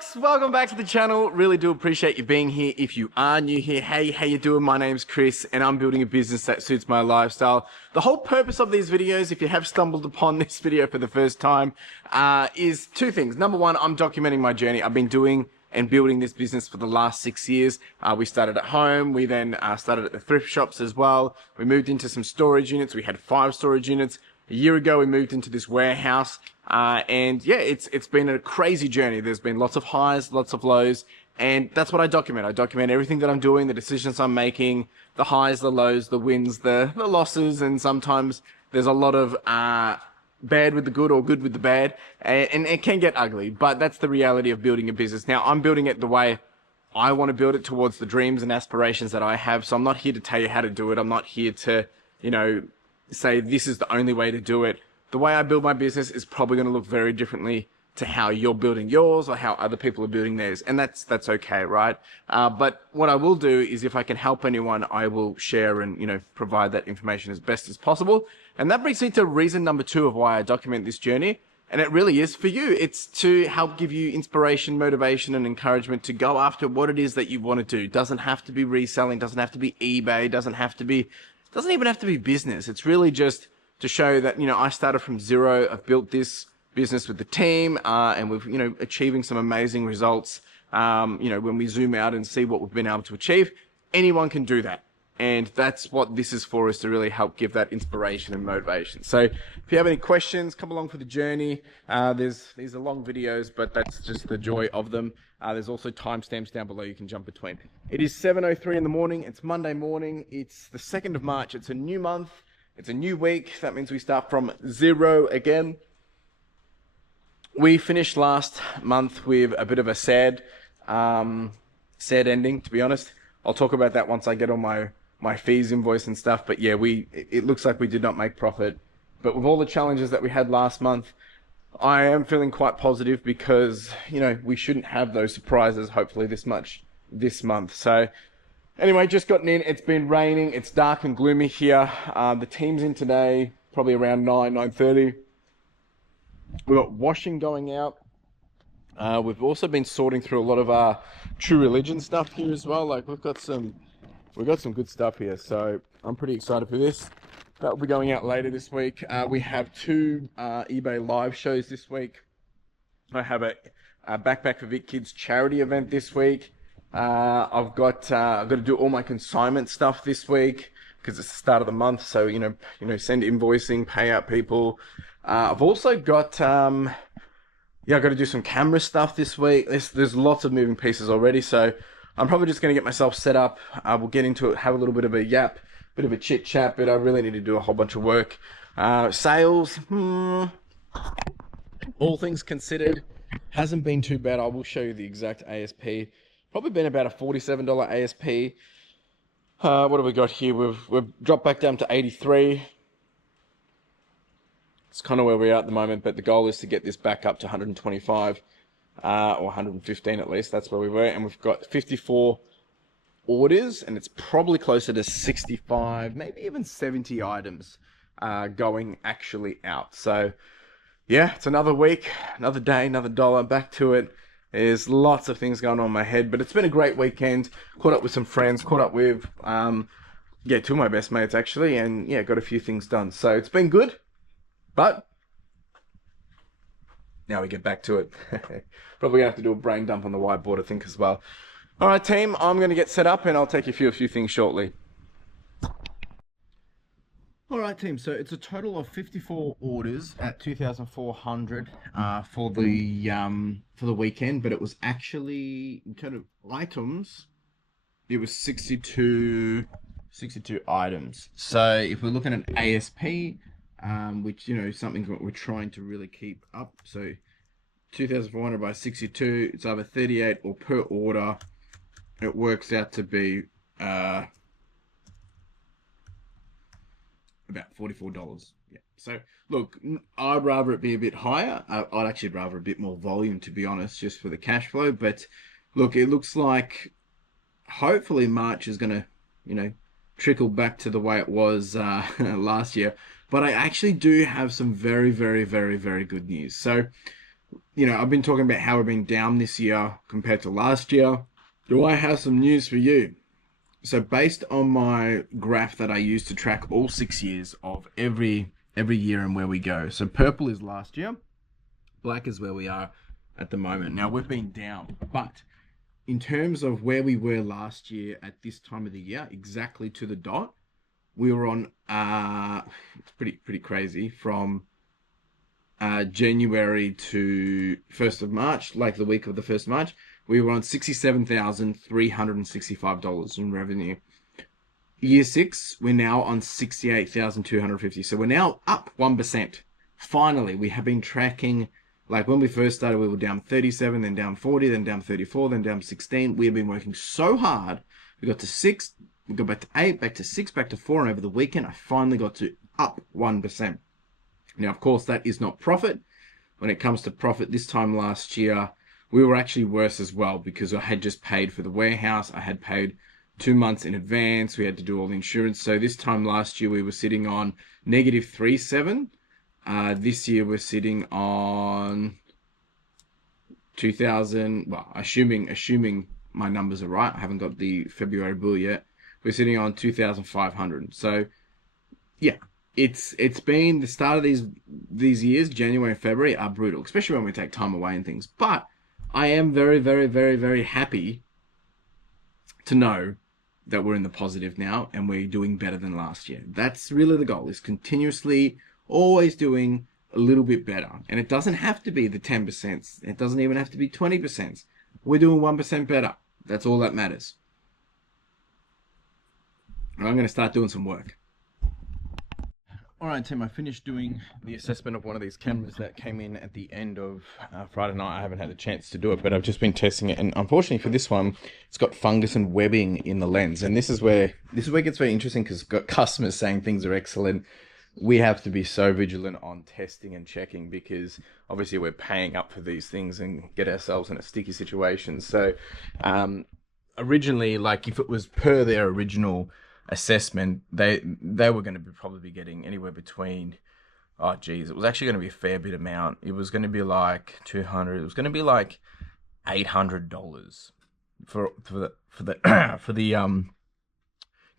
folks, welcome back to the channel. Really do appreciate you being here. If you are new here, hey, how you doing? My name's Chris and I'm building a business that suits my lifestyle. The whole purpose of these videos, if you have stumbled upon this video for the first time, is two things. Number one, I'm documenting my journey. I've been doing and building this business for the last 6 years. We started at home. We then started at the thrift shops as well. We moved into some storage units. We had 5 storage units. A year ago, we moved into this warehouse, and yeah, it's been a crazy journey. There's been lots of highs, lots of lows, and that's what I document. I document everything that I'm doing, the decisions I'm making, the highs, the lows, the wins, the losses, and sometimes there's a lot of bad with the good or good with the bad, and it can get ugly, but that's the reality of building a business. Now, I'm building it the way I want to build it, towards the dreams and aspirations that I have, so I'm not here to tell you how to do it. I'm not here to, say this is the only way to do it. The way I build my business is probably going to look very differently to how you're building yours or how other people are building theirs, and that's okay, right? But what I will do is, if I can help anyone, I will share and provide that information as best as possible. And that brings me to reason number 2 of why I document this journey, and it really is for you. It's to help give you inspiration, motivation, and encouragement to go after what it is that you want to do. Doesn't have to be reselling, doesn't have to be eBay, doesn't even have to be business. It's really just to show that, I started from zero. I've built this business with the team, and we've, achieving some amazing results. When we zoom out and see what we've been able to achieve, anyone can do that. And that's what this is for, is to really help give that inspiration and motivation. So if you have any questions, come along for the journey. These are long videos, but that's just the joy of them. There's also timestamps down below you can jump between. It is 7:03 in the morning. It's Monday morning. It's the 2nd of March. It's a new month. It's a new week. That means we start from zero again. We finished last month with a bit of a sad ending, to be honest. I'll talk about that once I get on my fees invoice and stuff. But yeah, it looks like we did not make profit. But with all the challenges that we had last month, I am feeling quite positive, because, we shouldn't have those surprises, hopefully, this month. So anyway, just gotten in. It's been raining. It's dark and gloomy here. The team's in today, probably around 9:30. We've got washing going out. We've also been sorting through a lot of our True Religion stuff here as well. Like, we've got some good stuff here, so I'm pretty excited for this. That will be going out later this week. We have 2 eBay live shows this week. I have a Backpack for Vic Kids charity event this week. I've got to do all my consignment stuff this week, because it's the start of the month. So send invoicing, pay out people. I've also got I've got to do some camera stuff this week. There's lots of moving pieces already, so I'm probably just going to get myself set up. We'll get into it, have a little bit of a yap, bit of a chit chat, but I really need to do a whole bunch of work. Sales, all things considered, hasn't been too bad. I will show you the exact ASP. Probably been about a $47 ASP. What have we got here? We've dropped back down to 83. It's kind of where we are at the moment, but the goal is to get this back up to 125 or 115 at least. That's where we were, and we've got 54 orders, and it's probably closer to 65, maybe even 70 items going actually out. So yeah, it's another week, another day, another dollar, back to it. There's lots of things going on in my head, but it's been a great weekend. Caught up with some friends, caught up with 2 of my best mates actually, and yeah, got a few things done. So it's been good, but now we get back to it. Probably gonna have to do a brain dump on the whiteboard, I think, as well. All right, team, I'm going to get set up and I'll take you through a few things shortly. All right, team, so it's a total of 54 orders at 2,400 for the weekend, but it was actually, in terms of items, it was 62 items. So if we're looking at ASP, which, something that we're trying to really keep up, so 2,400 by 62, it's either 38 or per order. It works out to be about $44. Yeah. So look, I'd rather it be a bit higher. I'd actually rather a bit more volume, to be honest, just for the cash flow. But look, it looks like hopefully March is going to, trickle back to the way it was last year. But I actually do have some very, very, very, very good news. So you know, I've been talking about how we've been down this year compared to last year. Do I have some news for you? So based on my graph that I use to track all 6 years of every year and where we go. So purple is last year, black is where we are at the moment. Now we've been down, but in terms of where we were last year at this time of the year, exactly to the dot, we were on it's pretty crazy, from January to 1st of March, like the week of the 1st of March, we were on $67,365 in revenue. Year 6, we're now on 68,250. So we're now up 1%. Finally, we have been tracking, like when we first started, we were down 37, then down 40, then down 34, then down 16. We have been working so hard. We got to 6, we got back to 8, back to 6, back to 4, and over the weekend, I finally got to up 1%. Now, of course, that is not profit. When it comes to profit, this time last year, we were actually worse as well, because I had just paid for the warehouse. I had paid 2 months in advance. We had to do all the insurance. So this time last year, we were sitting on negative 3.7. This year, we're sitting on 2,000. Well, assuming my numbers are right. I haven't got the February bill yet. We're sitting on 2,500. So, yeah. It's been the start of these years, January and February, are brutal, especially when we take time away and things. But I am very, very, very, very happy to know that we're in the positive now and we're doing better than last year. That's really the goal, is continuously always doing a little bit better. And it doesn't have to be the 10%. It doesn't even have to be 20%. We're doing 1% better. That's all that matters. And I'm going to start doing some work. Alright, Tim, I finished doing the assessment of one of these cameras that came in at the end of Friday night. I haven't had a chance to do it, but I've just been testing it. And unfortunately for this one, it's got fungus and webbing in the lens. And this is where it gets very interesting, because it's got customers saying things are excellent. We have to be so vigilant on testing and checking, because obviously we're paying up for these things and get ourselves in a sticky situation. So originally, like if it was per their original assessment, they were going to probably be getting anywhere between, oh geez, it was actually going to be a fair bit amount. It was going to be like 200. It was going to be like $800 for the for the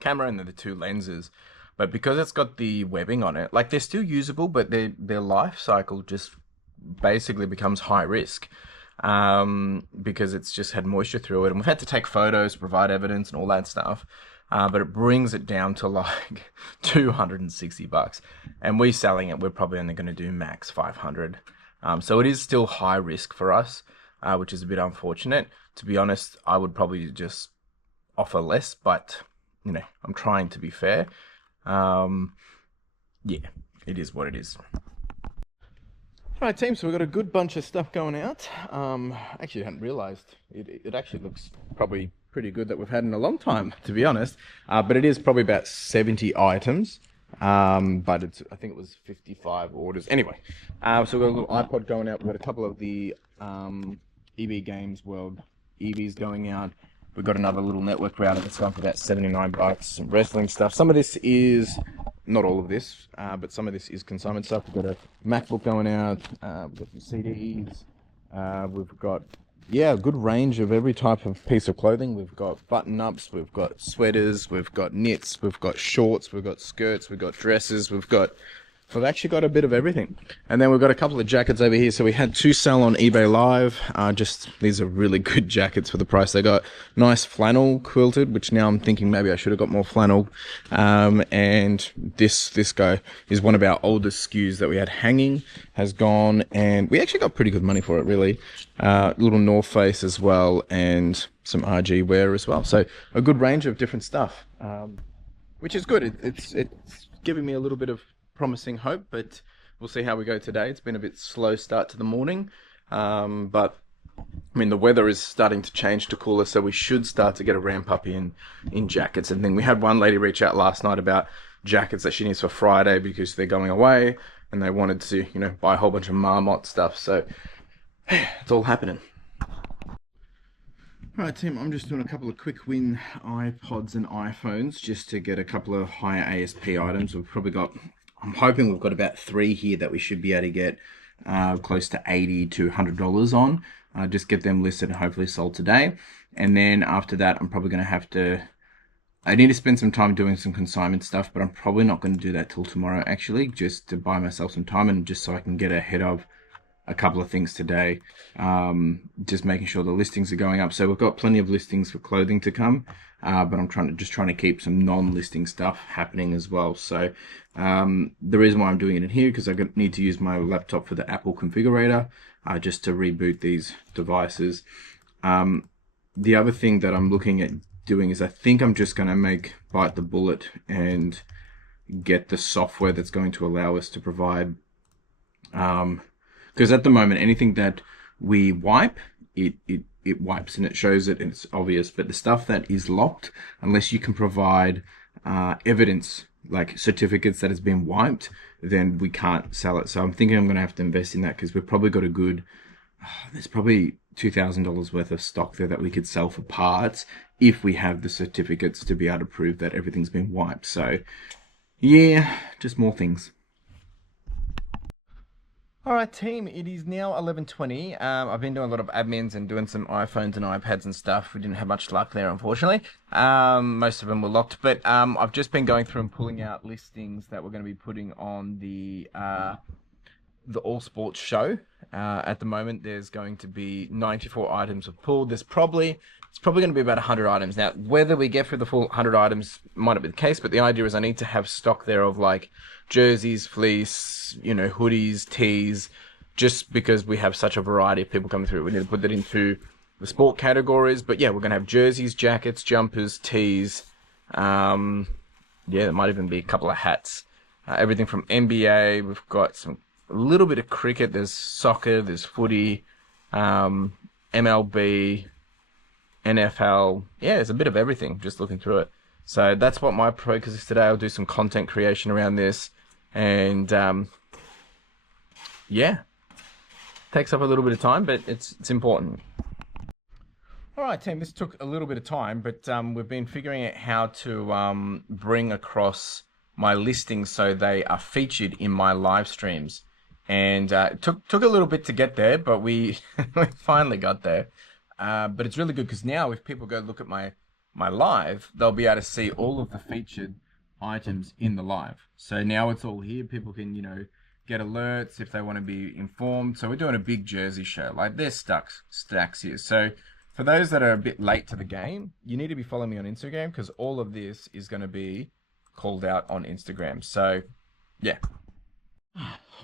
camera and the 2 lenses. But because it's got the webbing on it, like they're still usable, but their life cycle just basically becomes high risk. Because it's just had moisture through it, and we've had to take photos, provide evidence and all that stuff. But it brings it down to like $260, and we selling it, we're probably only going to do max 500. So it is still high risk for us, which is a bit unfortunate. To be honest, I would probably just offer less, but you know, I'm trying to be fair. Yeah, it is what it is. Alright, team, so we've got a good bunch of stuff going out. Actually, I hadn't realized it actually looks probably pretty good that we've had in a long time, to be honest. But it is probably about 70 items. But I think it was 55 orders. Anyway, so we've got a little iPod going out. We've got a couple of the EB Games World EVs going out. We've got another little network router that's going for about 79 bucks. Some wrestling stuff. Some of this is, not all of this, but some of this is consignment stuff. We've got a MacBook going out. We've got some CDs. We've got, yeah, a good range of every type of piece of clothing. We've got button-ups, we've got sweaters, we've got knits, we've got shorts, we've got skirts, we've got dresses, we've actually got a bit of everything. And then we've got a couple of jackets over here. So we had 2 sell on eBay Live. These are really good jackets for the price. They got nice flannel quilted, which now I'm thinking maybe I should have got more flannel. And this guy is one of our oldest SKUs that we had hanging, has gone, and we actually got pretty good money for it, really. Little North Face as well, and some RG wear as well. So a good range of different stuff, which is good. It's giving me a little bit of promising hope, but we'll see how we go today. It's been a bit slow start to the morning, but I mean the weather is starting to change to cooler, so we should start to get a ramp up in jackets and things. We had one lady reach out last night about jackets that she needs for Friday because they're going away, and they wanted to, you know, buy a whole bunch of Marmot stuff. So it's all happening. Alright, Tim, I'm just doing a couple of quick win iPods and iPhones just to get a couple of higher ASP items. We've probably got, I'm hoping we've got about 3 here that we should be able to get close to $80 to $100 on. Just get them listed and hopefully sold today. And then after that, I'm probably going to have to, I need to spend some time doing some consignment stuff, but I'm probably not going to do that till tomorrow, actually, just to buy myself some time and just so I can get ahead of a couple of things today. Just making sure the listings are going up. So we've got plenty of listings for clothing to come, but I'm trying to keep some non-listing stuff happening as well. So the reason why I'm doing it in here, because I need to use my laptop for the Apple configurator, just to reboot these devices. The other thing that I'm looking at doing is I think I'm just going to bite the bullet and get the software that's going to allow us to provide, because at the moment anything that we wipe, it wipes and it shows it and it's obvious, but the stuff that is locked, unless you can provide evidence like certificates that has been wiped, then we can't sell it. So I'm thinking I'm going to have to invest in that, because we've probably got a good, there's probably $2,000 worth of stock there that we could sell for parts if we have the certificates to be able to prove that everything's been wiped. So yeah, just more things. All right, team, it is now 11:20. I've been doing a lot of admins and doing some iPhones and iPads and stuff. We didn't have much luck there, unfortunately. Most of them were locked, but I've just been going through and pulling out listings that we're going to be putting on the All Sports show. At the moment, there's going to be 94 items of pulled. It's probably going to be about 100 items. Now, whether we get through the full 100 items might not be the case, but the idea is I need to have stock there of like jerseys, fleece, hoodies, tees, just because we have such a variety of people coming through. We need to put that into the sport categories. But yeah, we're going to have jerseys, jackets, jumpers, tees. Yeah, there might even be a couple of hats. Everything from NBA. We've got a little bit of cricket. There's soccer, there's footy, MLB, NFL. Yeah, there's a bit of everything, just looking through it. So that's what my focus is today. I'll do some content creation around this. And yeah, takes up a little bit of time, but it's important. All right, team, this took a little bit of time, but we've been figuring out how to bring across my listings so they are featured in my live streams. And it took a little bit to get there, but we finally got there. But it's really good, because now if people go look at my live, they'll be able to see all of the featured items in the live. So now it's all here. People can, get alerts if they want to be informed. So we're doing a big jersey show. Like, there's stacks here. So for those that are a bit late to the game, you need to be following me on Instagram, because all of this is going to be called out on Instagram. So yeah.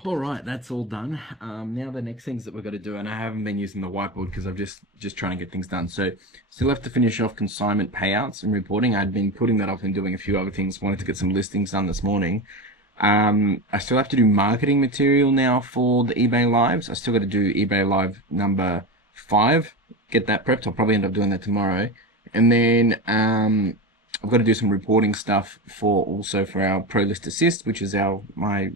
All right, that's all done. Now the next things that we've got to do, and I haven't been using the whiteboard because I'm just trying to get things done. So still have to finish off consignment payouts and reporting. I'd been putting that off and doing a few other things. Wanted to get some listings done this morning. I still have to do marketing material now for the eBay Lives. I still got to do eBay Live number 5. Get that prepped. I'll probably end up doing that tomorrow. And then I've got to do some reporting stuff for our Pro List Assist, which is my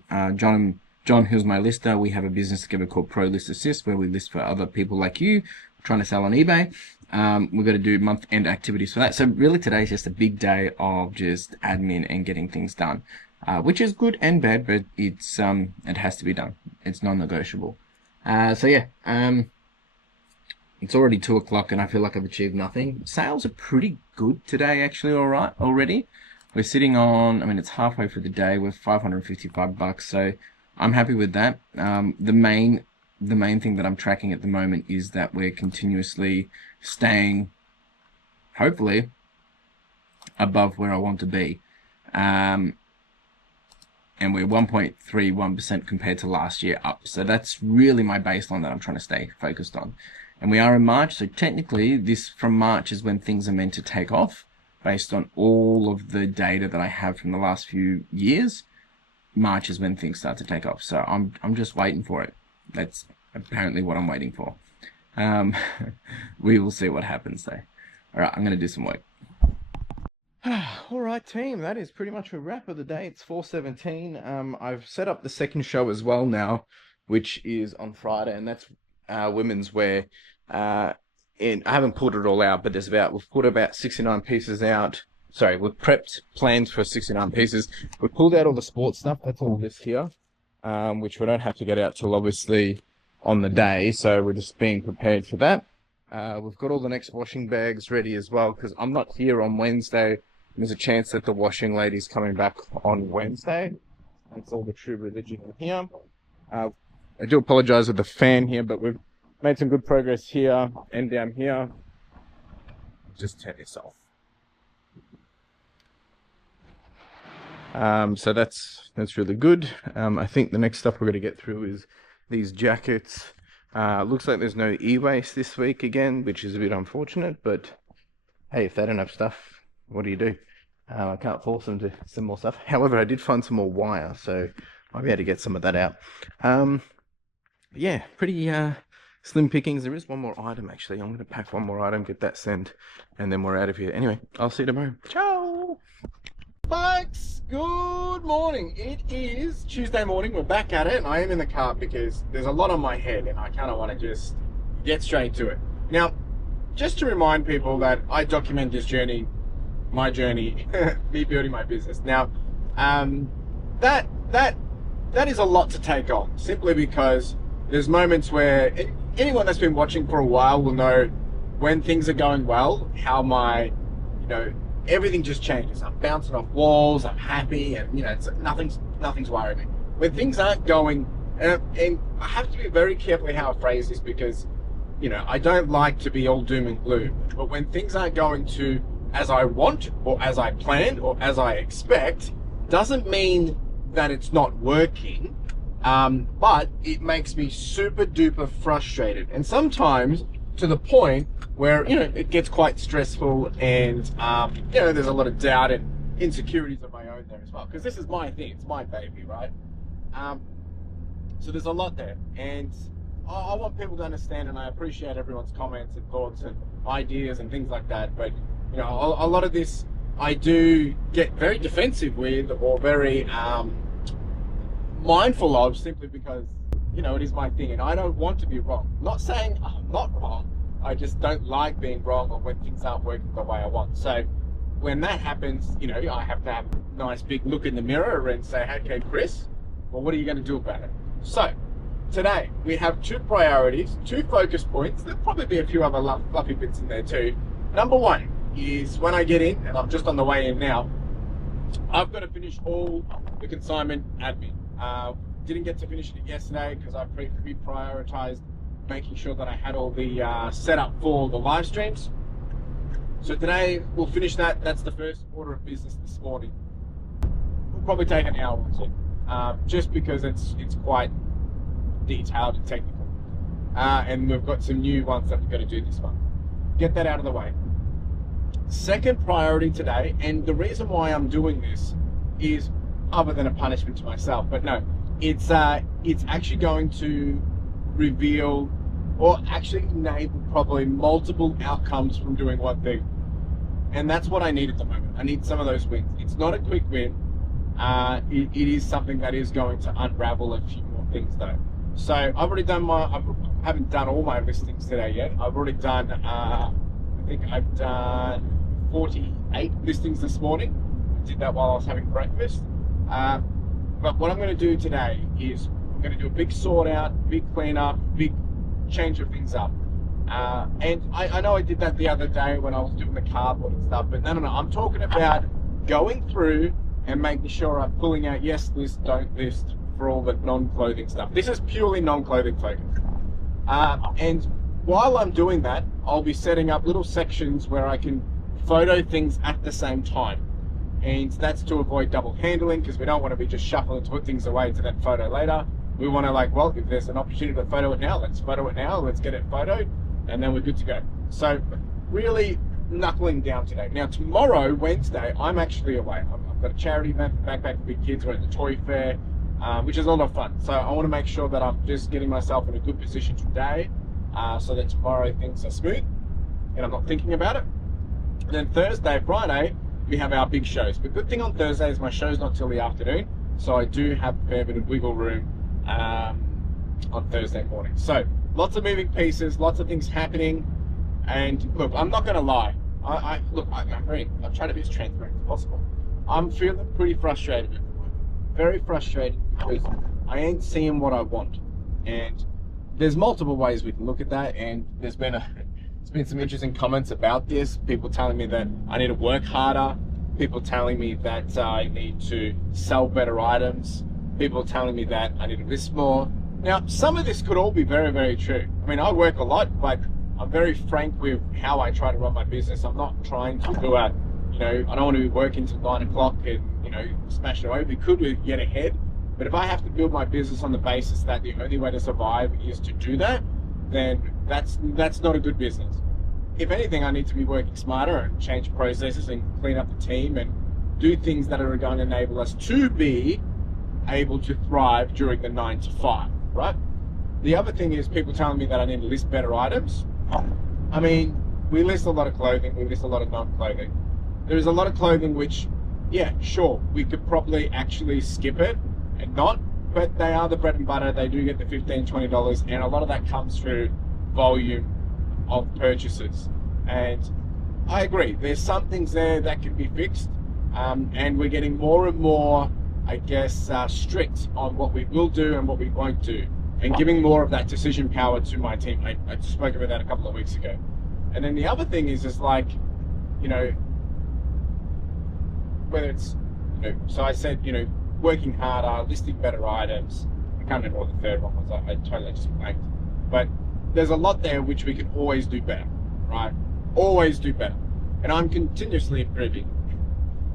John, who's my lister. We have a business together called Pro List Assist, where we list for other people like you trying to sell on eBay. We've got to do month-end activities for that. So really today is just a big day of just admin and getting things done, which is good and bad, but it has to be done. It's non-negotiable. So yeah, it's already 2 o'clock and I feel like I've achieved nothing. Sales are pretty good today, actually, all right, already. We're sitting on, it's halfway through the day. We're $555, so I'm happy with that. The main thing that I'm tracking at the moment is that we're continuously staying, hopefully, above where I want to be. And we're 1.31% compared to last year up. So that's really my baseline that I'm trying to stay focused on. And we are in March, so technically this from March is when things are meant to take off based on all of the data that I have from the last few years. March is when things start to take off. So I'm just waiting for it. That's apparently what I'm waiting for. We will see what happens though. All right, I'm going to do some work. All right, team, that is pretty much a wrap of the day. It's 4:17. I've set up the second show as well now, which is on Friday, and that's women's wear. I haven't pulled it all out, but we've put about 69 pieces out. Sorry, we've prepped plans for 69 pieces. We've pulled out all the sports stuff. That's all this here. which we don't have to get out till obviously on the day. So we're just being prepared for that. We've got all the next washing bags ready as well, because I'm not here on Wednesday. There's a chance that the washing lady's coming back on Wednesday. That's all the true religion in here. I do apologize with the fan here, but we've made some good progress here and down here. Just turn this off. So that's really good. I think the next stuff we're going to get through is these jackets. Looks like there's no e-waste this week again, which is a bit unfortunate, but hey, if they don't have stuff, what do you do? I can't force them to send more stuff. However, I did find some more wire, so I'll be able to get some of that out. Yeah, pretty slim pickings. There is one more item, actually. I'm going to pack one more item, get that sent, and then we're out of here. Anyway, I'll see you tomorrow. Ciao! Folks, good morning. It is Tuesday morning. We're back at it, and I am in the car because there's a lot on my head, and I kind of want to just get straight to it. Now, just to remind people that I document this journey, my journey, me building my business. Now, that is a lot to take on, simply because there's moments where anyone that's been watching for a while will know when things are going well, how my, everything just changes. I'm bouncing off walls, I'm happy, and it's, nothing's worrying me. When things aren't going, and I have to be very careful how I phrase this, because I don't like to be all doom and gloom, but when things aren't going to as I want, or as I planned, or as I expect, doesn't mean that it's not working, but it makes me super duper frustrated, and sometimes to the point where it gets quite stressful, and there's a lot of doubt and insecurities of my own there as well, because this is my thing, it's my baby, right? So there's a lot there, and I want people to understand, and I appreciate everyone's comments and thoughts and ideas and things like that, but a lot of this I do get very defensive with, or very mindful of, simply because it is my thing, and I don't want to be wrong. Not saying I'm not wrong, I just don't like being wrong, or when things aren't working the way I want. So when that happens, I have to have a nice big look in the mirror and say, okay, Chris, well, what are you going to do about it? So today we have 2 priorities, 2 focus points. There'll probably be a few other fluffy bits in there too. Number 1 is when I get in, and I'm just on the way in now, I've got to finish all the consignment admin. Didn't get to finish it yesterday because I prioritized making sure that I had all the setup for the live streams. So today we'll finish that. That's the first order of business this morning. We'll probably take an hour or two, just because it's quite detailed and technical, and we've got some new ones that we've got to do this month. Get that out of the way. Second priority today, and the reason why I'm doing this is other than a punishment to myself, but no, it's actually going to reveal, or actually enable, probably multiple outcomes from doing one thing, and that's what I need at the moment. I need some of those wins. It's not a quick win. It is something that is going to unravel a few more things though. So I've already done I haven't done all my listings today yet. I've already done, I think I've done 48 listings this morning. I did that while I was having breakfast. But what I'm going to do today is I'm going to do a big sort out, big clean up, big change of things up. And I know I did that the other day when I was doing the cardboard and stuff, but no, I'm talking about going through and making sure I'm pulling out yes list, don't list for all the non-clothing stuff. This is purely non-clothing focused. And while I'm doing that, I'll be setting up little sections where I can photo things at the same time. And that's to avoid double handling, because we don't want to be just shuffling to put things away to then photo later. We want to, like, well, if there's an opportunity to photo it now, let's photo it now, let's get it photoed, and then we're good to go. So really knuckling down today. Now tomorrow, Wednesday, I'm actually away. I've got a charity event, backpack for big kids. We're at the toy fair, which is a lot of fun. So I want to make sure that I'm just getting myself in a good position today, so that tomorrow things are smooth and I'm not thinking about it. And then Thursday, Friday, we have our big shows. The good thing on Thursday is my show's not till the afternoon, so I do have a fair bit of wiggle room on Thursday morning. So lots of moving pieces, lots of things happening, and look, I'm not going to lie. I'm trying to be as transparent as possible. I'm feeling pretty frustrated at the moment. Very frustrated because I ain't seeing what I want. And there's multiple ways we can look at that, and there's been some interesting comments about this. People telling me that I need to work harder. People telling me that I need to sell better items. People telling me that I need to list more. Now, some of this could all be very, very true. I mean, I work a lot, but I'm very frank with how I try to run my business. I'm not trying to do I don't want to be working till 9 o'clock and, smash it away. We could get ahead, but if I have to build my business on the basis that the only way to survive is to do that, then that's not a good business. If anything, I need to be working smarter and change processes and clean up the team and do things that are going to enable us to be able to thrive during the 9 to 5, right? The other thing is people telling me that I need to list better items. I mean, we list a lot of clothing, we list a lot of non-clothing. There's a lot of clothing which, yeah, sure, we could probably actually skip it and not, but they are the bread and butter. They do get the $15, $20, and a lot of that comes through volume of purchases. And I agree, there's some things there that can be fixed, and we're getting more and more, I guess, strict on what we will do and what we won't do, and giving more of that decision power to my team. I spoke about that a couple of weeks ago. And then the other thing is like, whether it's, so I said, working harder, listing better items. I can't remember what the third one was. I totally just blanked. But there's a lot there which we can always do better, right? Always do better. And I'm continuously improving.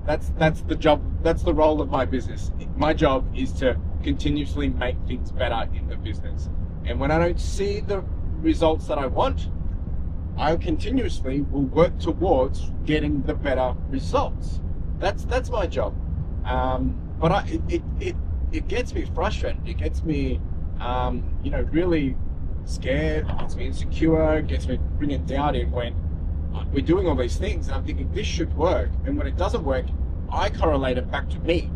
That's the job, that's the role of my business. My job is to continuously make things better in the business. And when I don't see the results that I want, I continuously will work towards getting the better results. That's my job. But it gets me frustrated. It gets me, really scared. It gets me insecure. It gets me bringing doubt in when we're doing all these things, and I'm thinking this should work. And when it doesn't work, I correlate it back to me.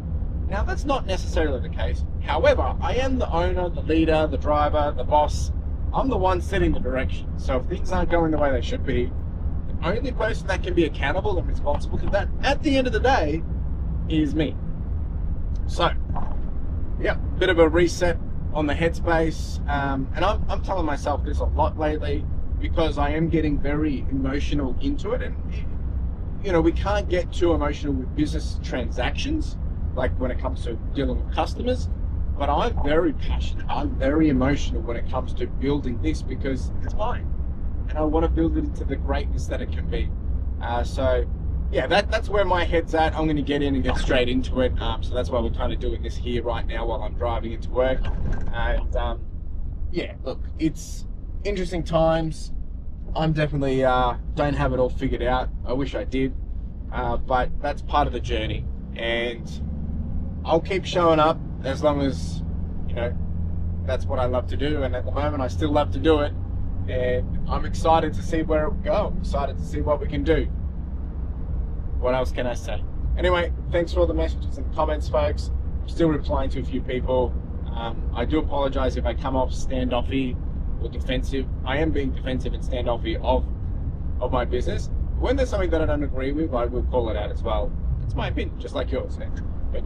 Now, that's not necessarily the case. However, I am the owner, the leader, the driver, the boss. I'm the one setting the direction. So if things aren't going the way they should be, the only person that can be accountable and responsible to that at the end of the day is me. So, yeah, bit of a reset on the headspace. And I'm telling myself this a lot lately because I am getting very emotional into it. And, we can't get too emotional with business transactions, like when it comes to dealing with customers. But I'm very passionate. I'm very emotional when it comes to building this because it's mine. And I want to build it into the greatness that it can be. So, yeah, that's where my head's at. I'm going to get in and get straight into it. So that's why we're kind of doing this here right now while I'm driving into work. And, yeah, look, it's interesting times. I'm definitely don't have it all figured out. I wish I did. But that's part of the journey. And I'll keep showing up as long as, that's what I love to do. And at the moment, I still love to do it. And I'm excited to see where it will go. I'm excited to see what we can do. What else can I say? Anyway, thanks for all the messages and comments, folks. I'm still replying to a few people. I do apologize if I come off standoffy or defensive. I am being defensive and standoffy of my business. When there's something that I don't agree with, I will call it out as well. It's my opinion, just like yours. But,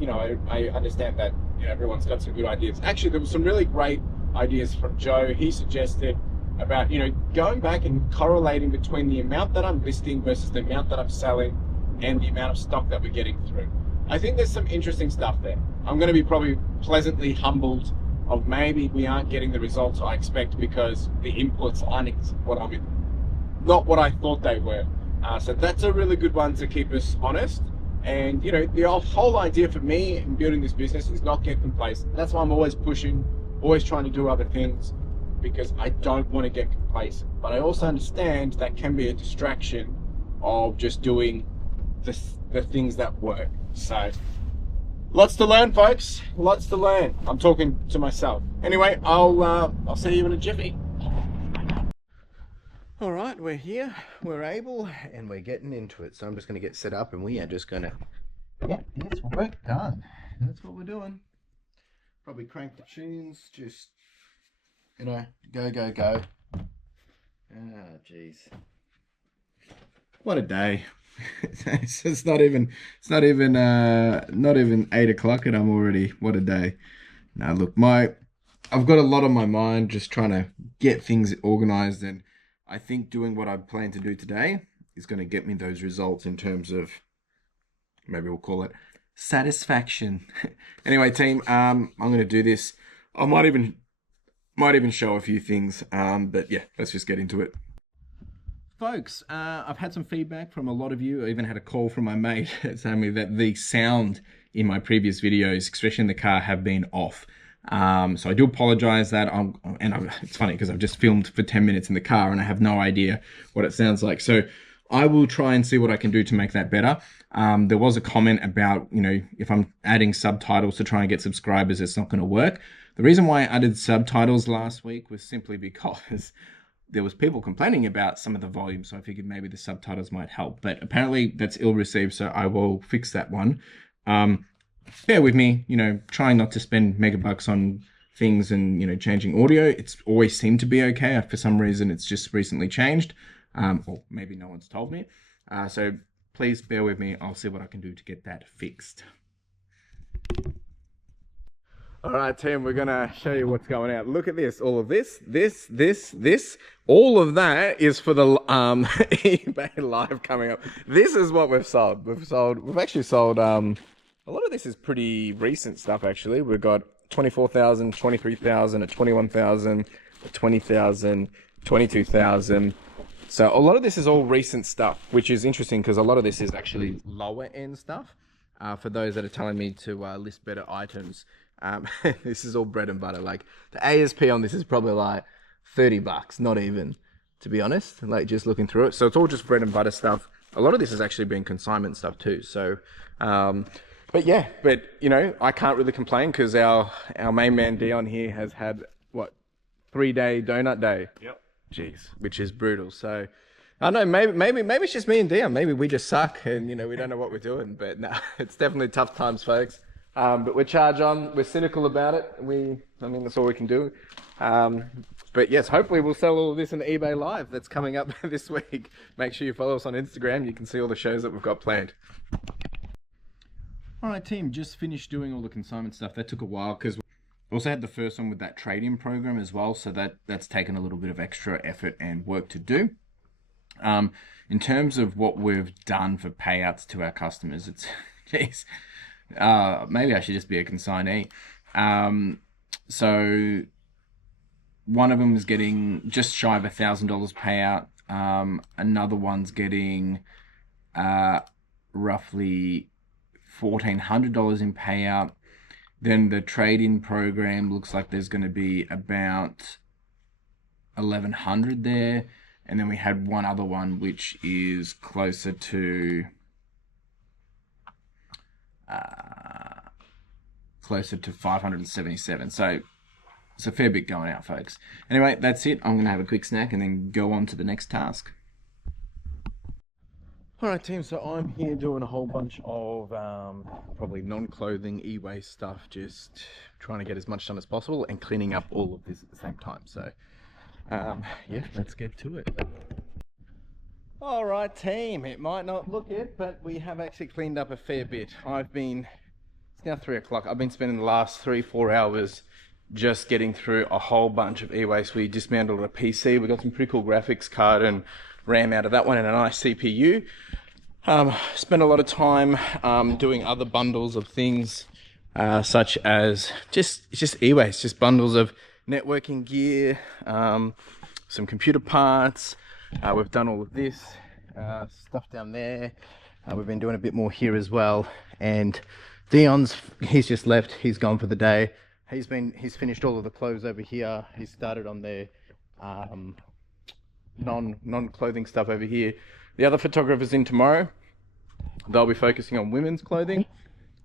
I understand that everyone's got some good ideas. Actually, there was some really great ideas from Joe. He suggested about, going back and correlating between the amount that I'm listing versus the amount that I'm selling and the amount of stock that we're getting through. I think there's some interesting stuff there. I'm going to be probably pleasantly humbled of maybe we aren't getting the results I expect because the inputs aren't not what I thought they were. So that's a really good one to keep us honest. And, the whole idea for me in building this business is not get complacent. That's why I'm always pushing, always trying to do other things, because I don't want to get complacent. But I also understand that can be a distraction of just doing the things that work. So lots to learn, folks. Lots to learn. I'm talking to myself. Anyway, I'll see you in a jiffy. All right, we're here, we're able, and we're getting into it. So I'm just going to get set up, and we are just going to get this work done. That's what we're doing. Probably crank the tunes, just, go, go, go. Ah, jeez. What a day. It's not even 8 o'clock, and I'm already, what a day. Now look, I've got a lot on my mind, just trying to get things organized, and I think doing what I plan to do today is going to get me those results in terms of, maybe we'll call it satisfaction. Anyway, team, I'm going to do this. I might even show a few things, but yeah, let's just get into it. Folks, I've had some feedback from a lot of you. I even had a call from my mate telling me that the sound in my previous videos, especially in the car, have been off. So I do apologize that it's funny because I've just filmed for 10 minutes in the car and I have no idea what it sounds like. So I will try and see what I can do to make that better. There was a comment about, if I'm adding subtitles to try and get subscribers, it's not going to work. The reason why I added subtitles last week was simply because there was people complaining about some of the volume, so I figured maybe the subtitles might help. But apparently that's ill-received, so I will fix that one. Bear with me, trying not to spend megabucks on things and, changing audio. It's always seemed to be okay. For some reason, it's just recently changed, or maybe no one's told me. So please bear with me. I'll see what I can do to get that fixed. All right, team, we're going to show you what's going out. Look at this, all of this, all of that is for the eBay Live coming up. This is what we've sold. We've actually sold, a lot of this is pretty recent stuff, actually. We've got 24,000, 23,000, 21,000, 20,000, 22,000. So a lot of this is all recent stuff, which is interesting because a lot of this is actually lower end stuff. For those that are telling me to list better items. This is all bread and butter. Like the ASP on this is probably like $30, not even, to be honest, like just looking through it. So it's all just bread and butter stuff. A lot of this has actually been consignment stuff too. So, but I can't really complain because our main man Dion here has had what, 3-day donut day. Yep. Jeez, which is brutal. So I don't know, maybe it's just me and Dion. Maybe we just suck and we don't know what we're doing. But no, it's definitely tough times, folks. But we're charged on. We're cynical about it. That's all we can do. But yes, hopefully we'll sell all of this in the eBay Live that's coming up this week. Make sure you follow us on Instagram. You can see all the shows that we've got planned. All right, team, just finished doing all the consignment stuff. That took a while because we also had the first one with that trade-in program as well. So that's taken a little bit of extra effort and work to do. In terms of what we've done for payouts to our customers, it's, geez, maybe I should just be a consignee. So one of them is getting just shy of $1,000 payout. Another one's getting roughly $1,400 in payout. Then the trade-in program looks like there's going to be about $1,100 there. And then we had one other one which is closer to $577. So it's a fair bit going out, folks. Anyway, that's it. I'm going to have a quick snack and then go on to the next task. All right, team, so I'm here doing a whole bunch of probably non-clothing e-waste stuff, just trying to get as much done as possible and cleaning up all of this at the same time. So yeah, let's get to it. All right, team, it might not look it, but we have actually cleaned up a fair bit. It's now 3 o'clock. I've been spending the last 3-4 hours just getting through a whole bunch of e-waste. We dismantled a PC. We got some pretty cool graphics card and RAM out of that one and a nice CPU. Spent a lot of time doing other bundles of things, such as just e-waste, just bundles of networking gear, some computer parts. We've done all of this stuff down there. We've been doing a bit more here as well. And he's just left. He's gone for the day. He's finished all of the clothes over here. He started on the non-clothing stuff over here. The other photographer's in tomorrow. They'll be focusing on women's clothing.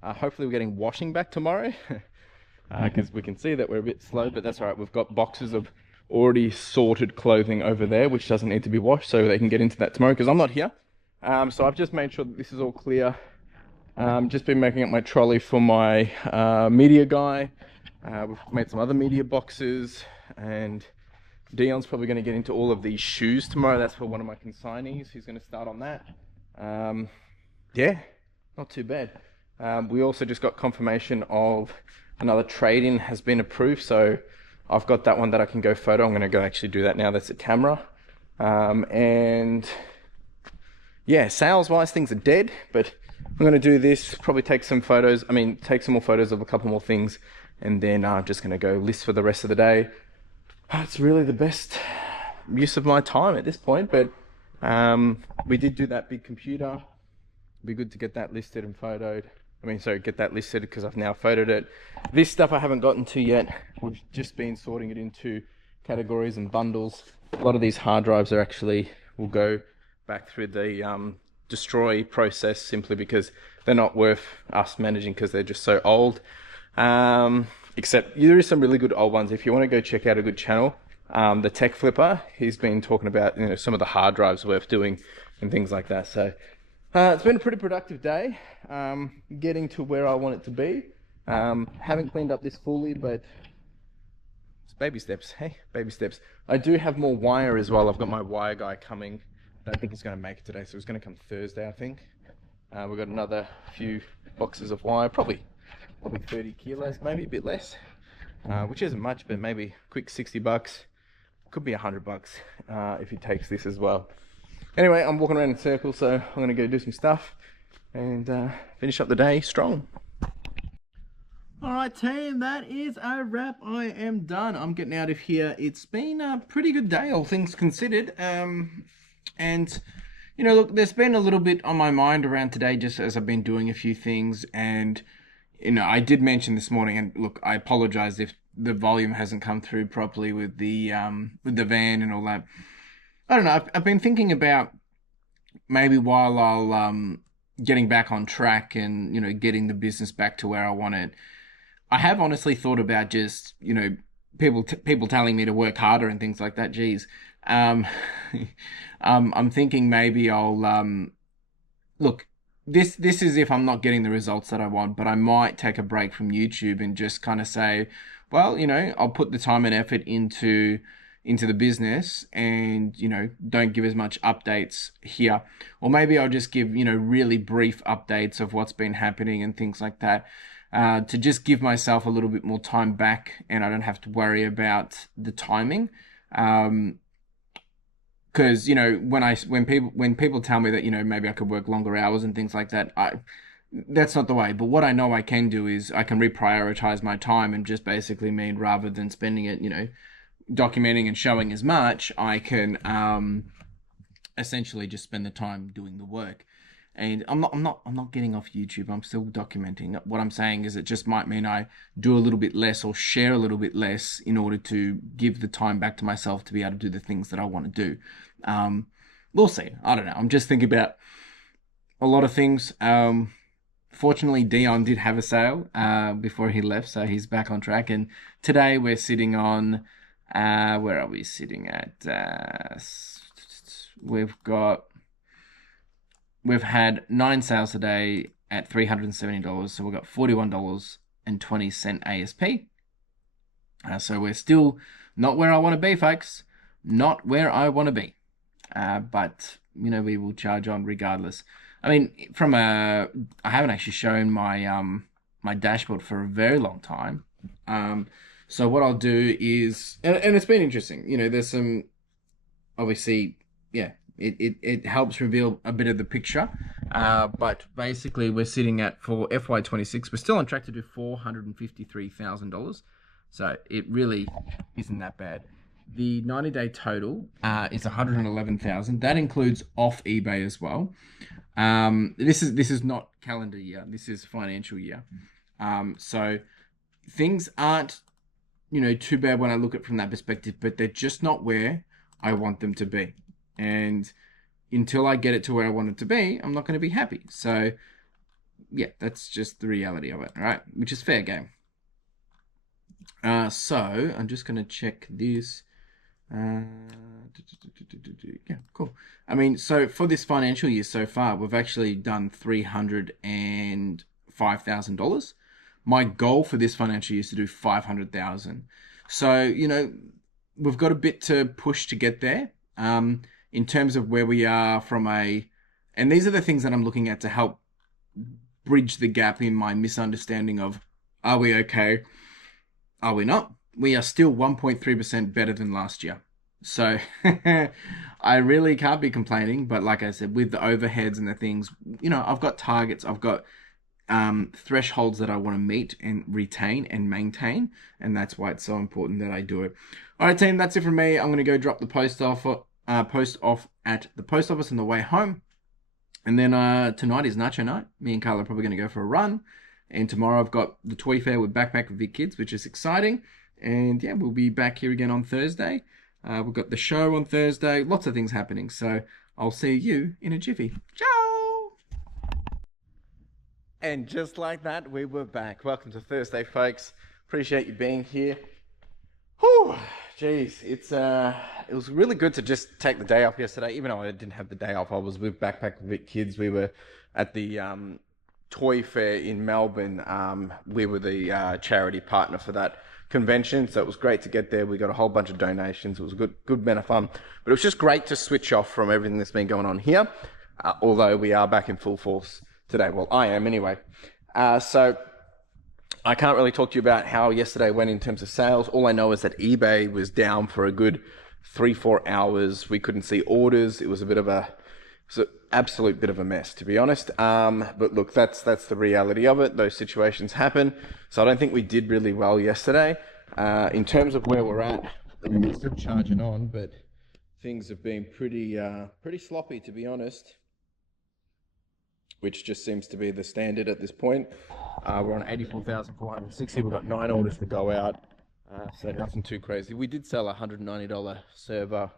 Hopefully we're getting washing back tomorrow because we can see that we're a bit slow, but that's all right. We've got boxes of already sorted clothing over there which doesn't need to be washed, so they can get into that tomorrow because I'm not here. So I've just made sure that this is all clear. Just been making up my trolley for my media guy. We've made some other media boxes, and Dion's probably going to get into all of these shoes tomorrow. That's for one of my consignees. He's going to start on that. Yeah, not too bad. We also just got confirmation of another trade-in has been approved, so I've got that one that I can go photo. I'm going to go actually do that now. That's a camera. And yeah, sales-wise, things are dead, but I'm going to do this, probably take some photos. I mean, take some more photos of a couple more things, and then I'm just going to go list for the rest of the day. It's really the best use of my time at this point, but we did do that big computer. It'd be good to get that listed and photoed. I mean, sorry, get that listed because I've now photoed it. This stuff I haven't gotten to yet. We've just been sorting it into categories and bundles. A lot of these hard drives are actually, will go back through the destroy process simply because they're not worth us managing because they're just so old. Except there is some really good old ones. If you want to go check out a good channel, the Tech Flipper, he's been talking about, you know, some of the hard drives worth doing and things like that. So it's been a pretty productive day, getting to where I want it to be. Haven't cleaned up this fully, but it's baby steps. Hey, baby steps. I do have more wire as well. I've got my wire guy coming. I don't think he's going to make it today, so he's going to come Thursday, I think. We've got another few boxes of wire, probably 30 kilos, maybe a bit less, which isn't much, but maybe quick 60 bucks. Could be $100 if he takes this as well. Anyway, I'm walking around in circles, so I'm going to go do some stuff and finish up the day strong. Alright team, that is a wrap. I am done. I'm getting out of here. It's been a pretty good day, all things considered. And, you know, look, there's been a little bit on my mind around today just as I've been doing a few things. And, you know, I did mention this morning, and look, I apologize if the volume hasn't come through properly with the van and all that. I don't know. I've been thinking about maybe while I'll getting back on track and, you know, getting the business back to where I want it. I have honestly thought about just, you know, people telling me to work harder and things like that. Geez, I'm thinking maybe I'll look. This is if I'm not getting the results that I want, but I might take a break from YouTube and just kind of say, well, you know, I'll put the time and effort into the business and, you know, don't give as much updates here. Or maybe I'll just give, you know, really brief updates of what's been happening and things like that, to just give myself a little bit more time back and I don't have to worry about the timing. Because, you know, when people tell me that, you know, maybe I could work longer hours and things like that, that's not the way. But what I know I can do is I can reprioritize my time and just basically mean rather than spending it, you know, documenting and showing as much, I can essentially just spend the time doing the work. And I'm not getting off YouTube. I'm still documenting. What I'm saying is it just might mean I do a little bit less or share a little bit less in order to give the time back to myself to be able to do the things that I want to do. We'll see. I don't know. I'm just thinking about a lot of things. Fortunately, Dion did have a sale before he left, so he's back on track. And today we're sitting on, where are we sitting at? We've had 9 sales today at $370, so we've got $41.20 ASP. So we're still not where I want to be, folks. Not where I want to be. But, you know, we will charge on regardless. I mean, I haven't actually shown my my dashboard for a very long time. So what I'll do is, and it's been interesting. You know, there's some, obviously, yeah, it helps reveal a bit of the picture. But basically, we're sitting at, for FY26, we're still on track to do $453,000. So it really isn't that bad. The 90-day total is $111,000. That includes off eBay as well. This is not calendar year. This is financial year. So things aren't, you know, too bad when I look at it from that perspective, but they're just not where I want them to be. And until I get it to where I want it to be, I'm not going to be happy. So yeah, that's just the reality of it, all right? Which is fair game. So I'm just going to check this. Yeah, cool. I mean, so for this financial year so far, we've actually done $305,000. My goal for this financial year is to do $500,000. So, you know, we've got a bit to push to get there. In terms of where we are from and these are the things that I'm looking at to help bridge the gap in my misunderstanding of Are we okay? Are we not? We are still 1.3% better than last year. So I really can't be complaining. But like I said, with the overheads and the things, I've got targets, I've got thresholds that I want to meet and retain and maintain. And that's why it's so important that I do it. All right, team, that's it from me. I'm going to go drop the post off at the post office on the way home. And then tonight is nacho night. Me and Carla are probably going to go for a run. And tomorrow I've got the toy fair with Backpack with Big Kids, which is exciting. And yeah, we'll be back here again on Thursday. We've got the show on Thursday. Lots of things happening. So I'll see you in a jiffy. Ciao! And just like that, we were back. Welcome to Thursday, folks. Appreciate you being here. Whew, geez, it was really good to just take the day off yesterday. Even though I didn't have the day off, I was with Backpack with Big Kids. We were at the toy fair in Melbourne. We were the charity partner for that convention, so it was great to get there. We got a whole bunch of donations. It was a good bit of fun, but it was just great to switch off from everything that's been going on here, although we are back in full force today. Well, I am anyway. So I can't really talk to you about how yesterday went in terms of sales. All I know is that eBay was down for a good 3-4 hours. We couldn't see orders. It was an absolute bit of a mess, to be honest. But look, that's the reality of it. Those situations happen. So I don't think we did really well yesterday. In terms of where we're at, we're still charging on, but things have been pretty sloppy, to be honest, which just seems to be the standard at this point. We're on 84,460. We've got 9 orders to go out. So nothing too crazy. We did sell a $190 server,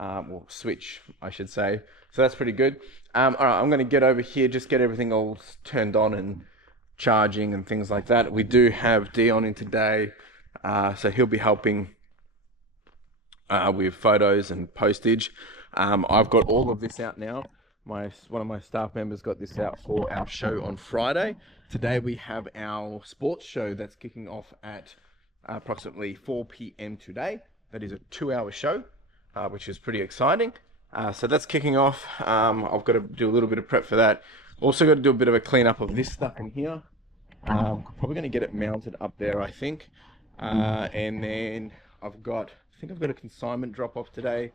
or switch, I should say. So that's pretty good. All right, I'm going to get over here, just get everything all turned on and charging and things like that. We do have Dion in today, so he'll be helping with photos and postage. I've got all of this out now. One of my staff members got this out for our show on Friday. Today we have our sports show that's kicking off at approximately 4 p.m. today. That is a 2-hour show, which is pretty exciting. So that's kicking off. I've got to do a little bit of prep for that. Also got to do a bit of a cleanup of this stuff in here. Probably going to get it mounted up there, I think. And then I've got a consignment drop off today.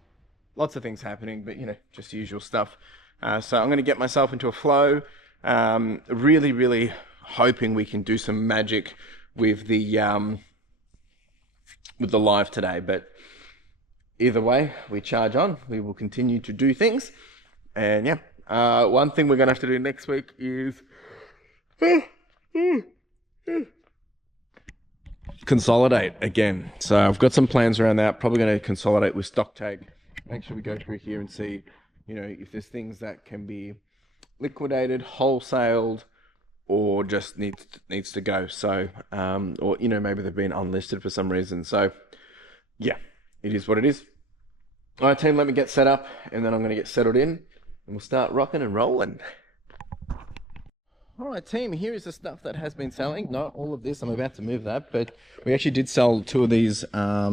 Lots of things happening, but just the usual stuff. So I'm going to get myself into a flow. Really, really hoping we can do some magic with the live today. But either way, we charge on. We will continue to do things. And yeah, one thing we're going to have to do next week is consolidate again. So I've got some plans around that. Probably going to consolidate with stock take. Make sure we go through here and see, if there's things that can be liquidated, wholesaled, or just needs to go. So, or maybe they've been unlisted for some reason. So, yeah, it is what it is. All right, team, let me get set up, and then I'm going to get settled in, and we'll start rocking and rolling. All right, team, here is the stuff that has been selling. Not all of this, I'm about to move that, but we actually did sell 2 of these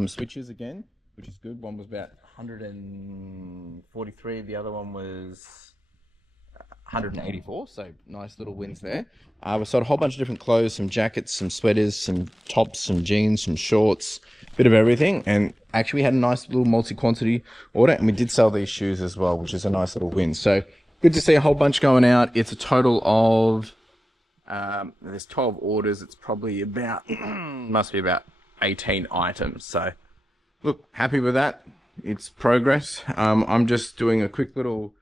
switches again, which is good. One was about 143, the other one was 184, so nice little wins there. We sold a whole bunch of different clothes, some jackets, some sweaters, some tops, some jeans, some shorts, bit of everything. And actually we had a nice little multi-quantity order, and we did sell these shoes as well, which is a nice little win. So good to see a whole bunch going out. It's a total of there's 12 orders. It's probably about must be about 18 items. So look, happy with that. It's progress. I'm just doing a quick little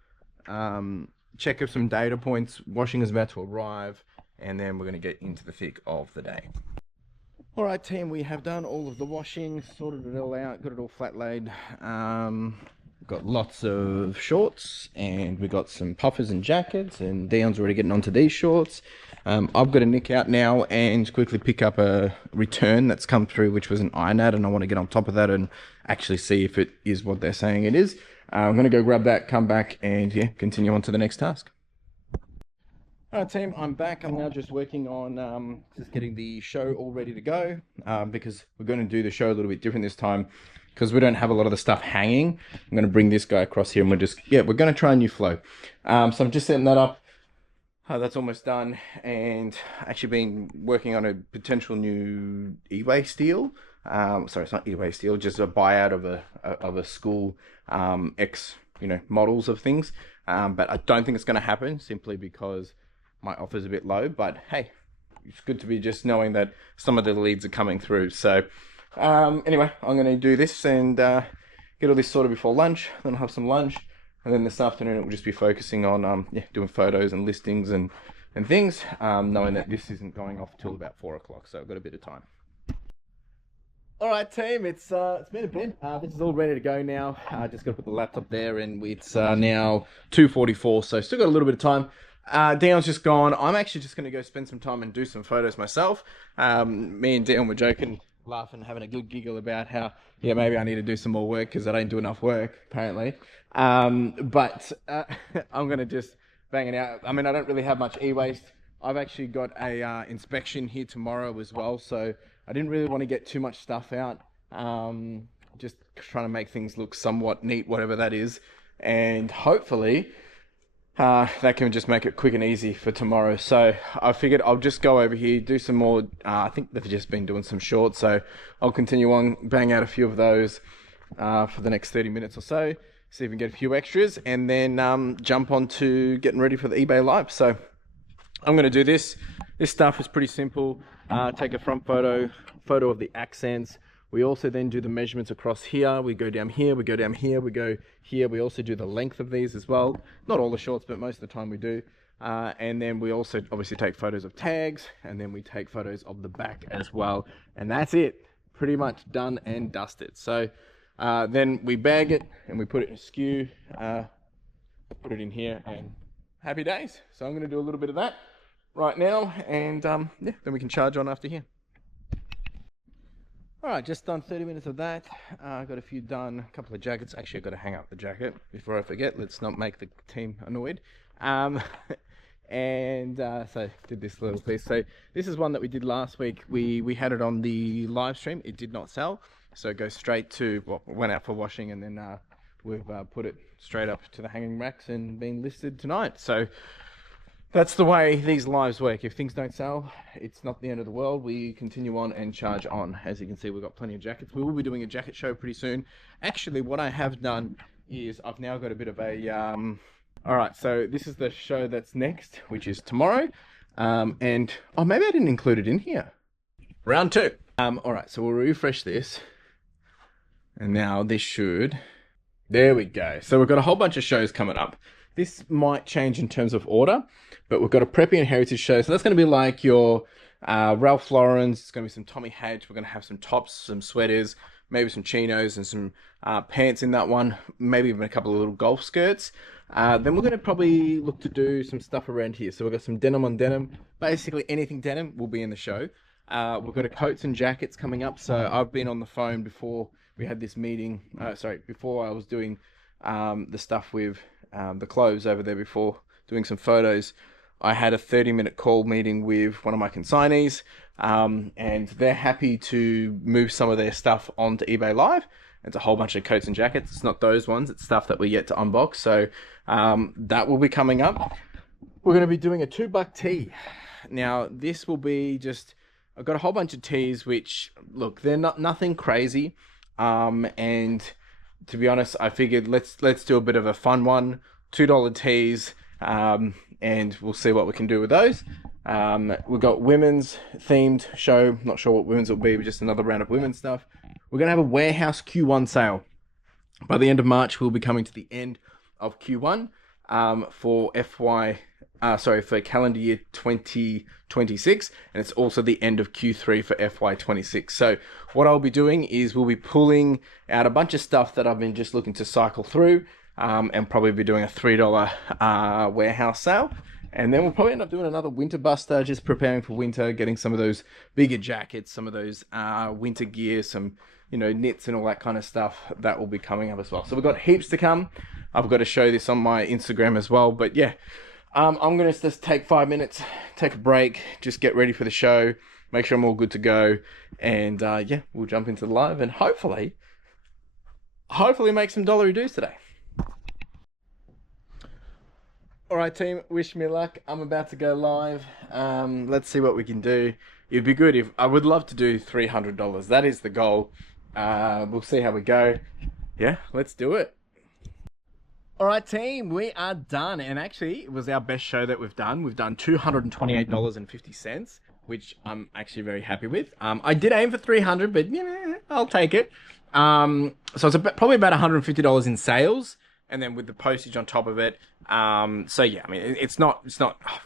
check of some data points. Washing is about to arrive, and then we're going to get into the thick of the day. All right, team, we have done all of the washing, sorted it all out, got it all flat laid. Got lots of shorts, and we got some puffers and jackets, and Dion's already getting onto these shorts. I've got to nick out now and quickly pick up a return that's come through, which was an iron ad, and I want to get on top of that and actually see if it is what they're saying it is. I'm going to go grab that, come back, and yeah, continue on to the next task. All right, team, I'm back. I'm now just working on just getting the show all ready to go, because we're going to do the show a little bit different this time, because we don't have a lot of the stuff hanging. I'm going to bring this guy across here, and we're going to try a new flow. So I'm just setting that up. That's almost done, and actually been working on a potential new ewaste deal. Sorry, it's not ewaste deal, just a buyout of a school X, models of things. But I don't think it's going to happen simply because my offer's a bit low. But hey, it's good to be just knowing that some of the leads are coming through. So anyway, I'm going to do this and get all this sorted before lunch. Then I'll have some lunch. And then this afternoon, it will just be focusing on doing photos and listings and things, knowing that this isn't going off till about 4 o'clock, so I've got a bit of time. All right, team, it's been a bit. This is all ready to go now. Just got to put the laptop there, and it's now 2:44, so still got a little bit of time. Dion's just gone. I'm actually just going to go spend some time and do some photos myself. Me and Dion were joking, laughing, having a good giggle about how, maybe I need to do some more work because I don't do enough work, apparently. But I'm going to just bang it out. I mean, I don't really have much e-waste. I've actually got a inspection here tomorrow as well, so I didn't really want to get too much stuff out. Just trying to make things look somewhat neat, whatever that is. And hopefully that can just make it quick and easy for tomorrow. So I figured I'll just go over here, do some more. I think they've just been doing some shorts, so I'll continue on, bang out a few of those for the next 30 minutes or so, see if we can get a few extras, and then jump on to getting ready for the eBay Live. So I'm going to do this. This stuff is pretty simple. Take a front photo of the accents. We also then do the measurements across here. We go down here, we go down here, we go here. We also do the length of these as well. Not all the shorts, but most of the time we do. And then we also obviously take photos of tags, and then we take photos of the back as well. And that's it. Pretty much done and dusted. So then we bag it and we put it in a SKU, put it in here, and happy days. So I'm going to do a little bit of that right now, and then we can charge on after here. All right, just done 30 minutes of that. Got a few done, a couple of jackets. Actually, I've got to hang up the jacket before I forget. Let's not make the team annoyed. So did this little piece. So this is one that we did last week. We had it on the live stream. It did not sell, so it goes straight to, went out for washing, and then we've put it straight up to the hanging racks and being listed tonight. So that's the way these lives work. If things don't sell, it's not the end of the world. We continue on and charge on. As you can see, we've got plenty of jackets. We will be doing a jacket show pretty soon. Actually, what I have done is I've now got a bit of a... All right, so this is the show that's next, which is tomorrow. And, oh, maybe I didn't include it in here. Round 2. All right, so we'll refresh this. And now this should... There we go. So we've got a whole bunch of shows coming up. This might change in terms of order, but we've got a Preppy and Heritage show. So that's going to be like your Ralph Lauren's. It's going to be some Tommy Hedge. We're going to have some tops, some sweaters, maybe some chinos and some pants in that one. Maybe even a couple of little golf skirts. Then we're going to probably look to do some stuff around here. So we've got some denim on denim. Basically anything denim will be in the show. We've got a coats and jackets coming up. So I've been on the phone before we had this meeting. Before I was doing the stuff with the clothes over there, before doing some photos, I had a 30-minute call meeting with one of my consignees, and they're happy to move some of their stuff onto eBay Live. It's a whole bunch of coats and jackets. It's not those ones, it's stuff that we're yet to unbox. So that will be coming up. We're going to be doing a $2 tee. Now this will be just, I've got a whole bunch of tees which, look, they're nothing crazy, and to be honest, I figured let's do a bit of a fun one. $2 tees, and we'll see what we can do with those. We've got women's themed show. Not sure what women's will be, but just another round of women's stuff. We're gonna have a warehouse Q1 sale. By the end of March, we'll be coming to the end of Q1 for for calendar year 2026, and it's also the end of Q3 for FY26. So what I'll be doing is we'll be pulling out a bunch of stuff that I've been just looking to cycle through, and probably be doing a $3 warehouse sale. And then we'll probably end up doing another winter buster, just preparing for winter, getting some of those bigger jackets, some of those winter gear, some knits and all that kind of stuff that will be coming up as well. So we've got heaps to come. I've got to show this on my Instagram as well. But yeah, I'm going to just take 5 minutes, take a break, just get ready for the show, make sure I'm all good to go. And yeah, we'll jump into the live and hopefully make some dollary doos today. All right, team, wish me luck. I'm about to go live. Let's see what we can do. It'd be good if I would love to do $300. That is the goal. We'll see how we go. Yeah, let's do it. All right, team, we are done. And actually, it was our best show that we've done. We've done $228.50, which I'm actually very happy with. I did aim for 300, but I'll take it. So it's probably about $150 in sales, and then with the postage on top of it. So yeah, I mean, it's not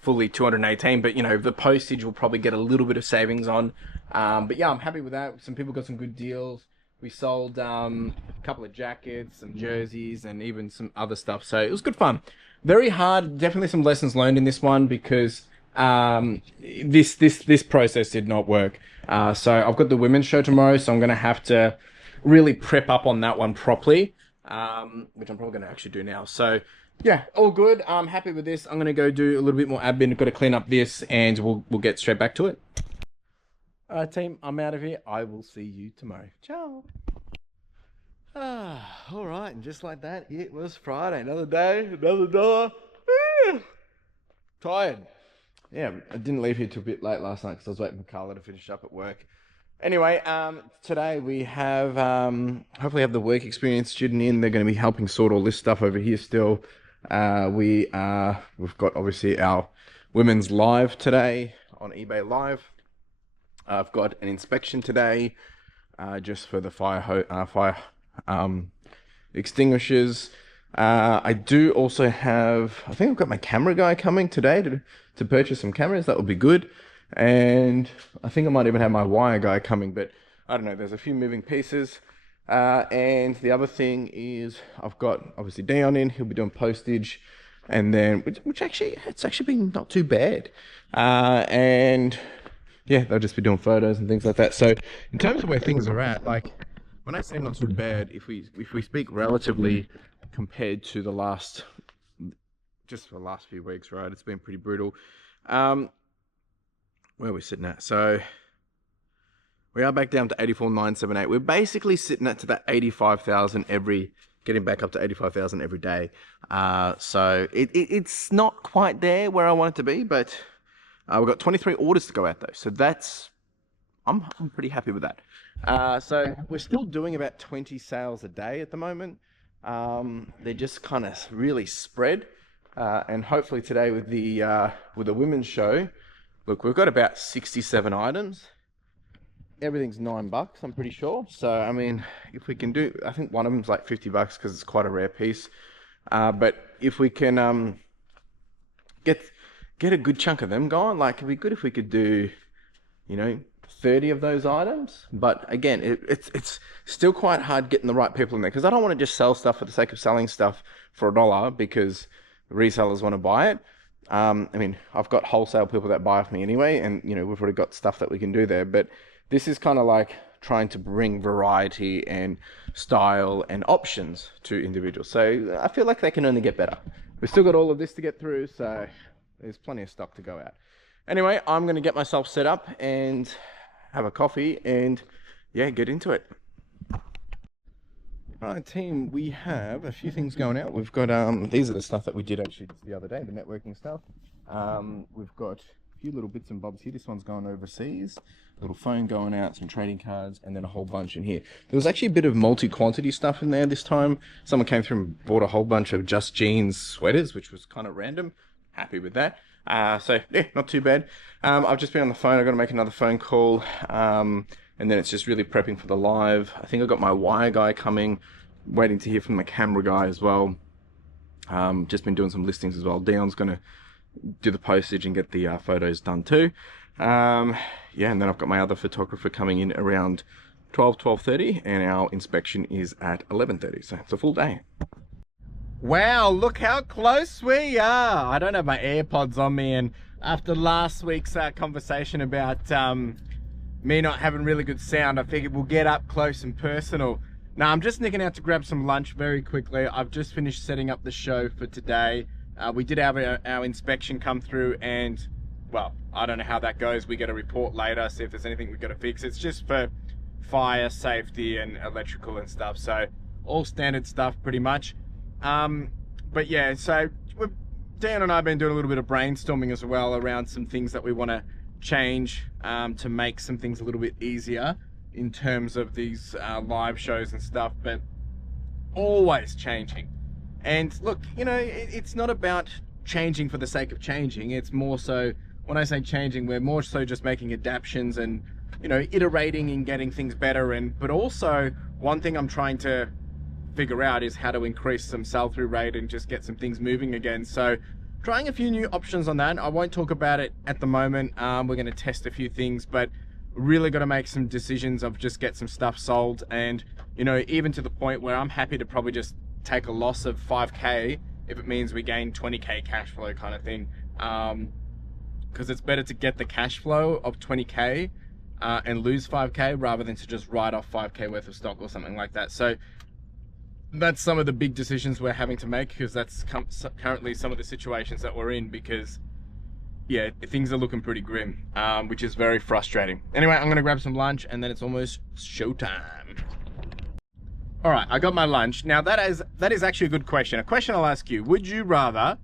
fully 218, but you know, the postage will probably get a little bit of savings on. But yeah, I'm happy with that. Some people got some good deals. We sold a couple of jackets, some jerseys, and even some other stuff. So it was good fun. Very hard. Definitely some lessons learned in this one because this process did not work. So I've got the women's show tomorrow, so I'm gonna have to really prep up on that one properly, which I'm probably gonna actually do now. So yeah, all good. I'm happy with this. I'm gonna go do a little bit more admin. I've got to clean up this, and we'll get straight back to it. All right, team, I'm out of here. I will see you tomorrow. Ciao. All right, and just like that, it was Friday. Another day, another dollar. Tired. Yeah, I didn't leave here till a bit late last night because I was waiting for Carla to finish up at work. Anyway, today we have, hopefully have the work experience student in. They're going to be helping sort all this stuff over here still. We've got obviously our women's live today on eBay Live. I've got an inspection today, just for the fire extinguishers. I do also have, I think I've got my camera guy coming today to purchase some cameras. That would be good. And I think I might even have my wire guy coming, but I don't know, there's a few moving pieces. And the other thing is I've got obviously Dion in, he'll be doing postage, and then, which actually, it's actually been not too bad. And yeah, they'll just be doing photos and things like that. So in terms of where things are at, like when I say not too bad, if we speak relatively compared to the last few weeks, right, it's been pretty brutal. Where are we sitting at? So we are back down to 84,978. We're basically sitting at to that 85,000 getting back up to 85,000 every day. So it's not quite there where I want it to be, but we've got 23 orders to go out though. So I'm pretty happy with that. So we're still doing about 20 sales a day at the moment. They're just kind of really spread. And hopefully today with the women's show, look, we've got about 67 items. Everything's $9, I'm pretty sure. So, I mean, if we can do, I think one of them's like $50 because it's quite a rare piece. But if we can get a good chunk of them going, like it'd be good if we could do, you know, 30 of those items. But again, it's still quite hard getting the right people in there because I don't want to just sell stuff for the sake of selling stuff for $1 because resellers want to buy it. I mean, I've got wholesale people that buy off me anyway, and you know, we've already got stuff that we can do there, but this is kind of like trying to bring variety and style and options to individuals. So I feel like they can only get better. We've still got all of this to get through, so there's plenty of stock to go out. Anyway, I'm going to get myself set up and have a coffee and yeah, get into it. Alright team, we have a few things going out. We've got, these are the stuff that we did actually the other day, the networking stuff. We've got a few little bits and bobs here. This one's going overseas. A little phone going out, some trading cards, and then a whole bunch in here. There was actually a bit of multi-quantity stuff in there this time. Someone came through and bought a whole bunch of Just Jeans sweaters, which was kind of random. Happy with that. So yeah, not too bad. I've just been on the phone. I've got to make another phone call. And then it's just really prepping for the live. I think I've got my wire guy coming, waiting to hear from the camera guy as well. Just been doing some listings as well. Dion's going to do the postage and get the photos done too. Yeah, and then I've got my other photographer coming in around 12:30, and our inspection is at 11:30. So it's a full day. Wow, look how close we are. I don't have my AirPods on me, and after last week's conversation about me not having really good sound, I figured we'll get up close and personal. Now I'm just nicking out to grab some lunch very quickly. I've just finished setting up the show for today. We did have our inspection come through, and well, I don't know how that goes. We get a report later, see if there's anything we've got to fix. It's just for fire safety and electrical and stuff, so all standard stuff pretty much. But yeah, so Dan and I have been doing a little bit of brainstorming as well around some things that we want to change to make some things a little bit easier in terms of these live shows and stuff, but always changing. And look, you know, it's not about changing for the sake of changing. It's more so, when I say changing, we're more so just making adaptations and, you know, iterating and getting things better. And but also, one thing I'm trying to figure out is how to increase some sell-through rate and just get some things moving again. So trying a few new options on that. I won't talk about it at the moment. We're going to test a few things, but really got to make some decisions of just get some stuff sold. And, you know, even to the point where I'm happy to probably just take a loss of 5K if it means we gain 20K cash flow kind of thing. Because it's better to get the cash flow of 20K and lose 5K rather than to just write off 5K worth of stock or something like that. So that's some of the big decisions we're having to make, because that's currently some of the situations that we're in, because yeah, things are looking pretty grim, which is very frustrating. Anyway, I'm gonna grab some lunch and then it's almost showtime. All right, I got my lunch. Now that is actually a good question. A question I'll ask you: would you rather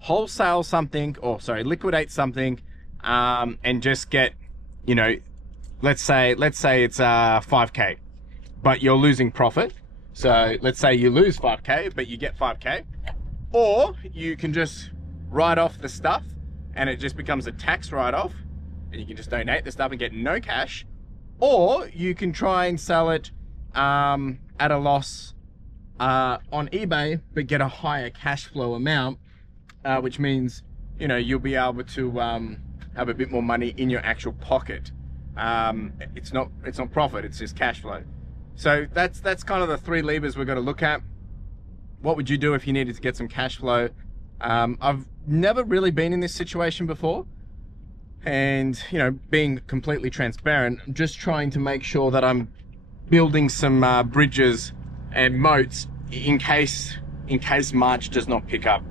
wholesale something, or sorry, liquidate something, and just get, you know, let's say it's 5K, but you're losing profit. So let's say you lose 5K, but you get 5K, or you can just write off the stuff and it just becomes a tax write-off and you can just donate the stuff and get no cash, or you can try and sell it at a loss on eBay, but get a higher cash flow amount, which means, you know, you'll be able to have a bit more money in your actual pocket. It's not profit, it's just cash flow. So that's kind of the three levers we're going to look at. What would you do if you needed to get some cash flow? I've never really been in this situation before, and, you know, being completely transparent, I'm just trying to make sure that I'm building some bridges and moats in case March does not pick up.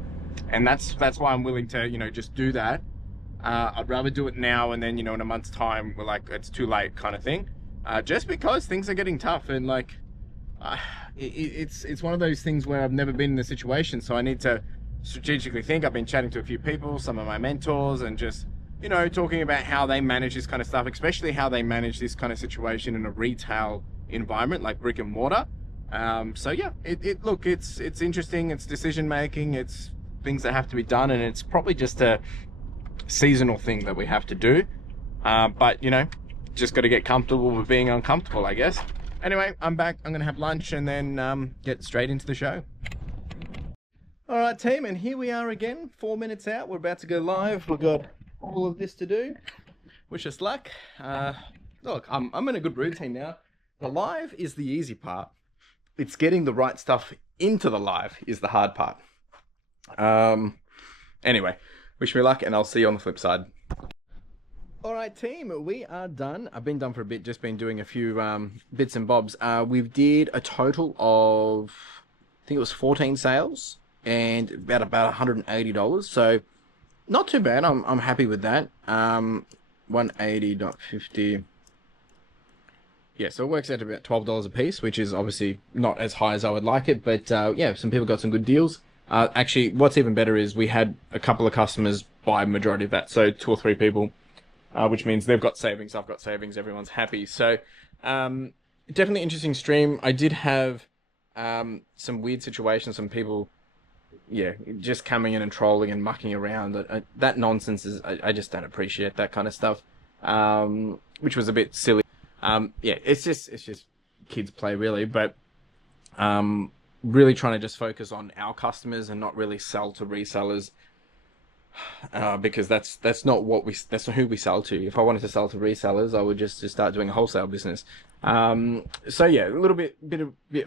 And that's why I'm willing to, you know, just do that. I'd rather do it now and then, you know, in a month's time we're like, it's too late kind of thing. Just because things are getting tough, and like it's one of those things where I've never been in a situation, so I need to strategically think. I've been chatting to a few people, some of my mentors, and just, you know, talking about how they manage this kind of stuff, especially how they manage this kind of situation in a retail environment like brick and mortar. So yeah, look, it's interesting, it's decision making, it's things that have to be done, and it's probably just a seasonal thing that we have to do. But, you know, just got to get comfortable with being uncomfortable, I guess. Anyway, I'm back. I'm gonna have lunch and then get straight into the show. All right, team, and here we are again, 4 minutes out. We're about to go live. We've got all of this to do. Wish us luck. Look, I'm in a good routine now. The live is the easy part. It's getting the right stuff into the live is the hard part. Anyway, wish me luck, and I'll see you on the flip side. All right, team, we are done. I've been done for a bit, just been doing a few bits and bobs. We've did a total of, I think it was 14 sales and about $180. So not too bad. I'm happy with that. 180.50. Yeah, so it works out to about $12 a piece, which is obviously not as high as I would like it, but yeah, some people got some good deals. Actually, what's even better is we had a couple of customers buy majority of that, so 2 or 3 people. Which means they've got savings, I've got savings, everyone's happy. So definitely interesting stream. I did have some weird situations, some people, yeah, just coming in and trolling and mucking around. That nonsense is, I just don't appreciate that kind of stuff, which was a bit silly. Yeah, it's just kids play really, but really trying to just focus on our customers and not really sell to resellers. Because that's not who we sell to. If I wanted to sell to resellers, I would just start doing a wholesale business. So yeah, a little bit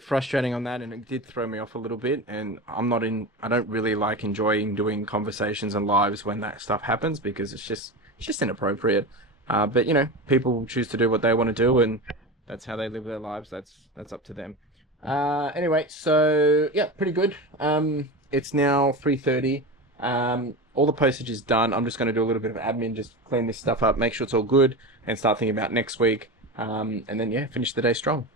frustrating on that, and it did throw me off a little bit. And I don't really like enjoying doing conversations and lives when that stuff happens, because it's just inappropriate. But you know, people choose to do what they want to do, and that's how they live their lives. That's up to them. Anyway, so yeah, pretty good. It's now 3:30. All the postage is done. I'm just going to do a little bit of admin, just clean this stuff up, make sure it's all good, and start thinking about next week. And then, yeah, finish the day strong.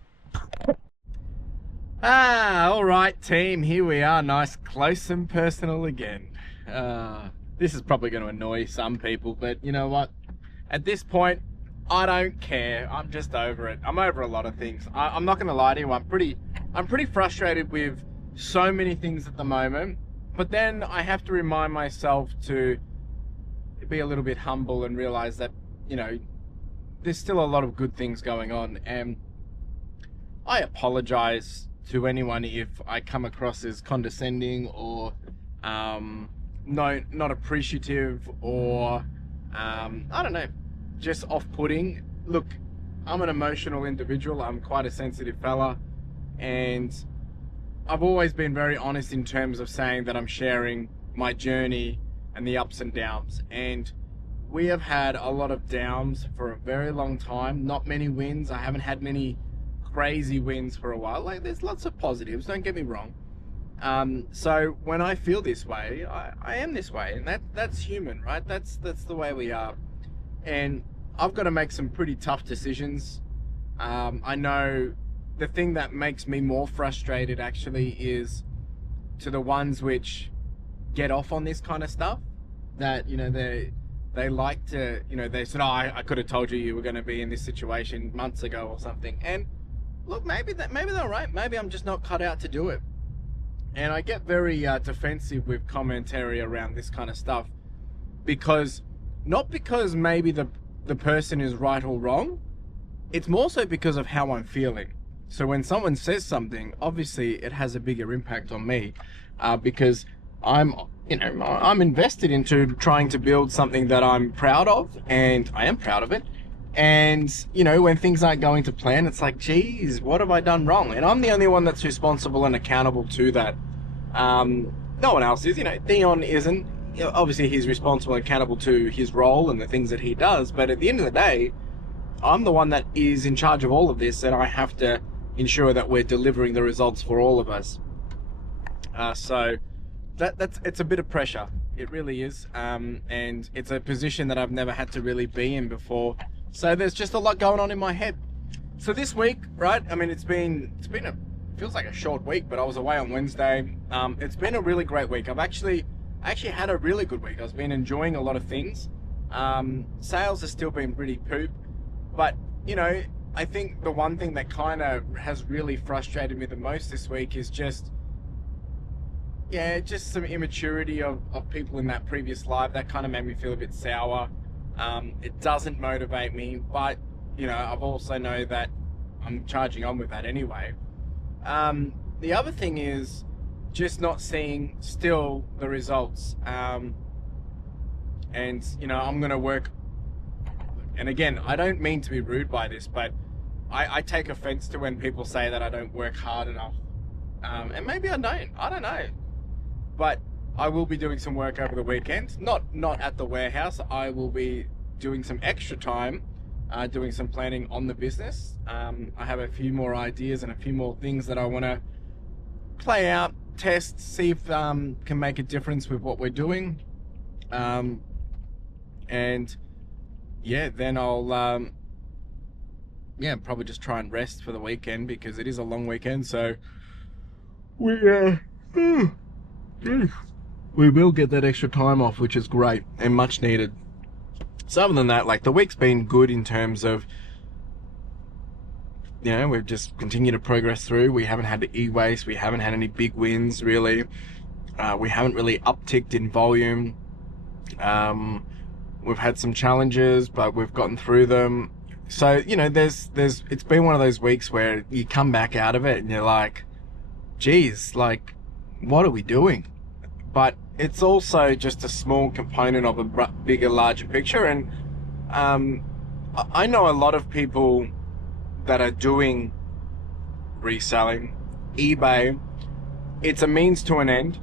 All right, team. Here we are. Nice, close and personal again. this is probably going to annoy some people, but you know what? At this point, I don't care. I'm just over it. I'm over a lot of things. I'm not going to lie to you. I'm pretty frustrated with so many things at the moment. But then I have to remind myself to be a little bit humble and realize that, you know, there's still a lot of good things going on. And I apologize to anyone if I come across as condescending or not appreciative or I don't know, just off-putting. Look, I'm an emotional individual. I'm quite a sensitive fella, and I've always been very honest in terms of saying that I'm sharing my journey and the ups and downs. And we have had a lot of downs for a very long time. Not many wins. I haven't had many crazy wins for a while. Like, there's lots of positives, don't get me wrong. So when I feel this way, I am this way, and that's human, right? That's the way we are. And I've got to make some pretty tough decisions. I know the thing that makes me more frustrated actually is to the ones which get off on this kind of stuff, that, you know, they like to, you know, they said, oh, I could have told you were going to be in this situation months ago or something. And look, maybe they're right. Maybe I'm just not cut out to do it. And I get very defensive with commentary around this kind of stuff, because not because maybe the person is right or wrong, it's more so because of how I'm feeling. So when someone says something, obviously it has a bigger impact on me, because I'm invested into trying to build something that I'm proud of, and I am proud of it. And, you know, when things aren't going to plan, it's like, geez, what have I done wrong? And I'm the only one that's responsible and accountable to that. No one else is, you know, Theon isn't. Obviously he's responsible and accountable to his role and the things that he does, but at the end of the day, I'm the one that is in charge of all of this, and I have to ensure that we're delivering the results for all of us. So it's a bit of pressure. It really is. And it's a position that I've never had to really be in before. So there's just a lot going on in my head. So this week, right? I mean, feels like a short week, but I was away on Wednesday. It's been a really great week. I actually had a really good week. I've been enjoying a lot of things. Sales has still been pretty poop, but you know, I think the one thing that kind of has really frustrated me the most this week is just some immaturity of people in that previous live. That kind of made me feel a bit sour. It doesn't motivate me, but you know, I've also know that I'm charging on with that anyway. The other thing is just not seeing still the results. And you know, I'm gonna work, and again, I don't mean to be rude by this, but I take offense to when people say that I don't work hard enough. And maybe I don't know. But I will be doing some work over the weekend, not at the warehouse. I will be doing some extra time, doing some planning on the business. I have a few more ideas and a few more things that I want to play out, test, see if can make a difference with what we're doing. And yeah, then I'll probably just try and rest for the weekend, because it is a long weekend. So we will get that extra time off, which is great and much needed. So other than that, like, the week's been good in terms of, you know, we've just continued to progress through. We haven't had to e-waste. We haven't had any big wins, really. We haven't really upticked in volume. We've had some challenges, but we've gotten through them. So, you know, it's been one of those weeks where you come back out of it and you're like, geez, like, what are we doing? But it's also just a small component of a bigger, larger picture. And I know a lot of people that are doing reselling, eBay. It's a means to an end.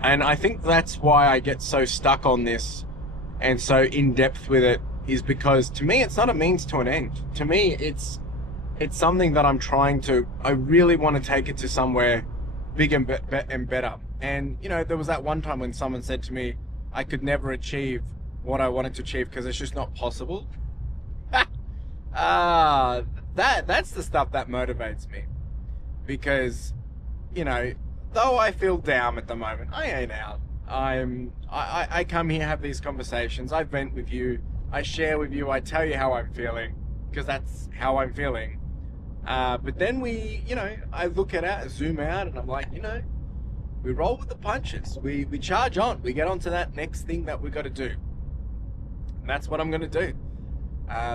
And I think that's why I get so stuck on this and so in depth with it, is because to me, it's not a means to an end. To me, it's something that I'm trying to, I really want to take it to somewhere big and better. And, you know, there was that one time when someone said to me, I could never achieve what I wanted to achieve because it's just not possible. That's the stuff that motivates me. Because, you know, though I feel down at the moment, I ain't out. I come here, have these conversations, I vent with you, I share with you, I tell you how I'm feeling, because that's how I'm feeling. But then I look at it, zoom out, and I'm like, we roll with the punches. We charge on. We get on to that next thing that we got to do. And that's what I'm going to do.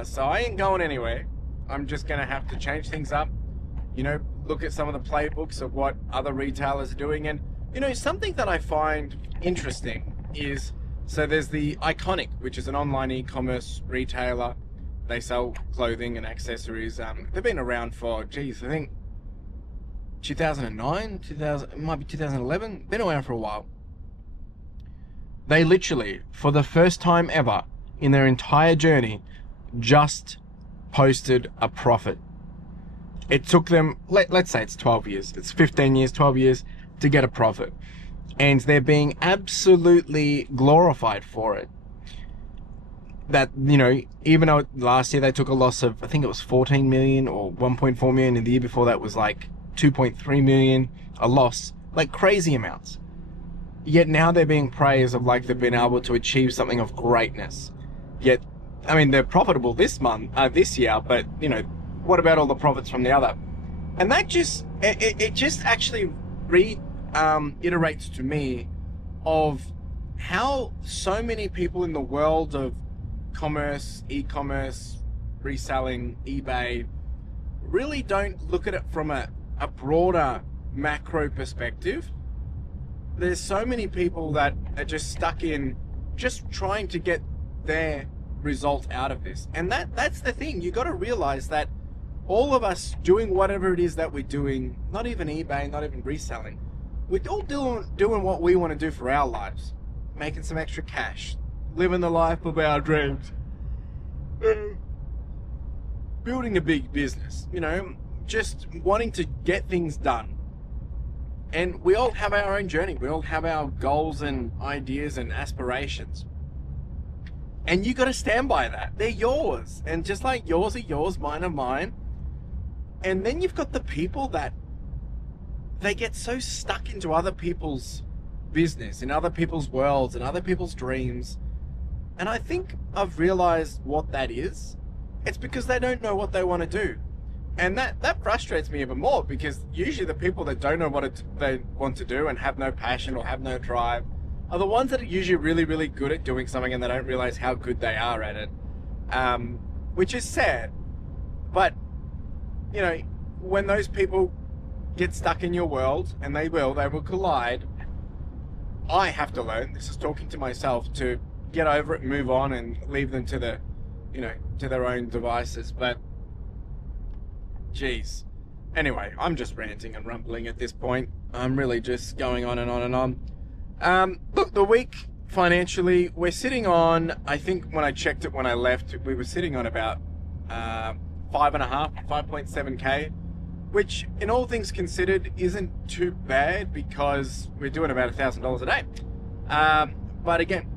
So I ain't going anywhere. I'm just going to have to change things up, look at some of the playbooks of what other retailers are doing. And, something that I find interesting is, so there's the Iconic, which is an online e-commerce retailer. They sell clothing and accessories. They've been around for, I think 2009, it might be 2011. Been around for a while. They literally, for the first time ever in their entire journey, just posted a profit. It took them, let's say it's 12 years, it's 15 years, 12 years to get a profit. And they're being absolutely glorified for it. That, even though last year they took a loss of, I think it was 14 million or 1.4 million, and the year before that was like 2.3 million, a loss, like crazy amounts. Yet now they're being praised of like they've been able to achieve something of greatness. Yet, they're profitable this year, but what about all the profits from the other? And that just, it just actually iterates to me of how so many people in the world of commerce, e-commerce, reselling, eBay, really don't look at it from a broader macro perspective. There's so many people that are just stuck in just trying to get their result out of this. And that's the thing. You got to realize that all of us doing whatever it is that we're doing, not even eBay, not even reselling, we're all doing what we want to do for our lives, making some extra cash, living the life of our dreams, building a big business, just wanting to get things done. And we all have our own journey. We all have our goals and ideas and aspirations. And you got to stand by that. They're yours. And just like yours are yours, mine are mine. And then you've got the people that they get so stuck into other people's business, in other people's worlds, and other people's dreams. And I think I've realized what that is. It's because they don't know what they want to do. And that frustrates me even more, because usually the people that don't know what they want to do and have no passion or have no drive are the ones that are usually really, really good at doing something, and they don't realize how good they are at it, which is sad. But, when those people get stuck in your world, and they will collide, I have to learn, this is talking to myself, to get over it and move on and leave them to to their own devices. But geez. Anyway, I'm just ranting and rumbling at this point. I'm really just going on and on and on. Look, the week financially, we're sitting on, I think when I checked it when I left, we were sitting on about 5.7K, which in all things considered isn't too bad, because we're doing about $1,000 a day. But again,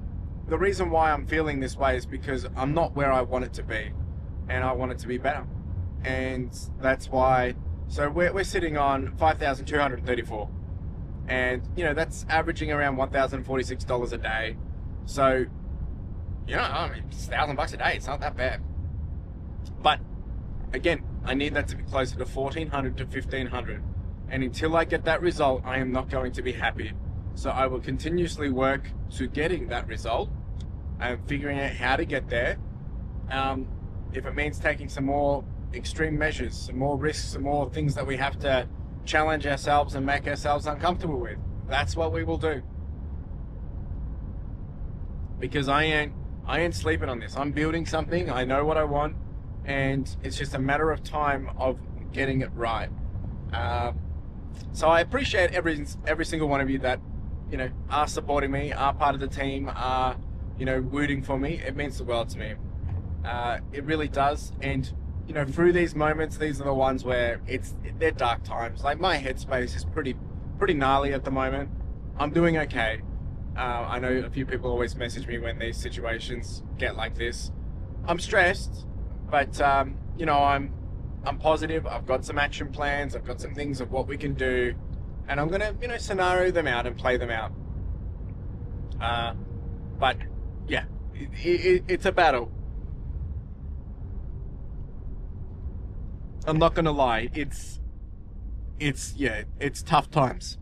the reason why I'm feeling this way is because I'm not where I want it to be, and I want it to be better. And that's why, so we're sitting on 5,234, and that's averaging around $1,046 a day. So it's $1,000 a day. It's not that bad. But again, I need that to be closer to 1,400 to 1,500, and until I get that result, I am not going to be happy. So I will continuously work to getting that result and figuring out how to get there. If it means taking some more extreme measures, some more risks, some more things that we have to challenge ourselves and make ourselves uncomfortable with, that's what we will do. Because I ain't sleeping on this. I'm building something. I know what I want, and it's just a matter of time of getting it right. So I appreciate every single one of you that are supporting me, are part of the team, are rooting for me. It means the world to me. It really does. And through these moments, these are the ones where they're dark times. Like, my headspace is pretty gnarly at the moment. I'm doing okay. I know a few people always message me when these situations get like this. I'm stressed, but I'm positive. I've got some action plans. I've got some things of what we can do, and I'm gonna scenario them out and play them out. But yeah, it's a battle. I'm not gonna lie, it's tough times,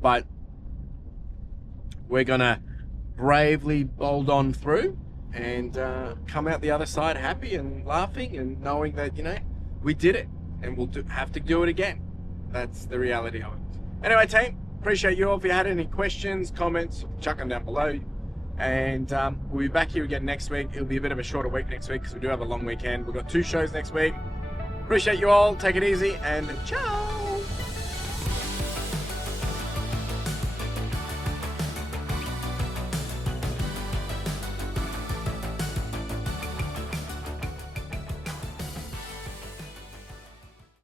but we're gonna bravely hold on through and come out the other side happy and laughing and knowing that, you know, we did it and we'll have to do it again. That's the reality of it. Anyway, team, appreciate you all. If you had any questions, comments, chuck them down below. And we'll be back here again next week. It'll be a bit of a shorter week next week because we do have a long weekend. We've got 2 shows next week. Appreciate you all. Take it easy and ciao.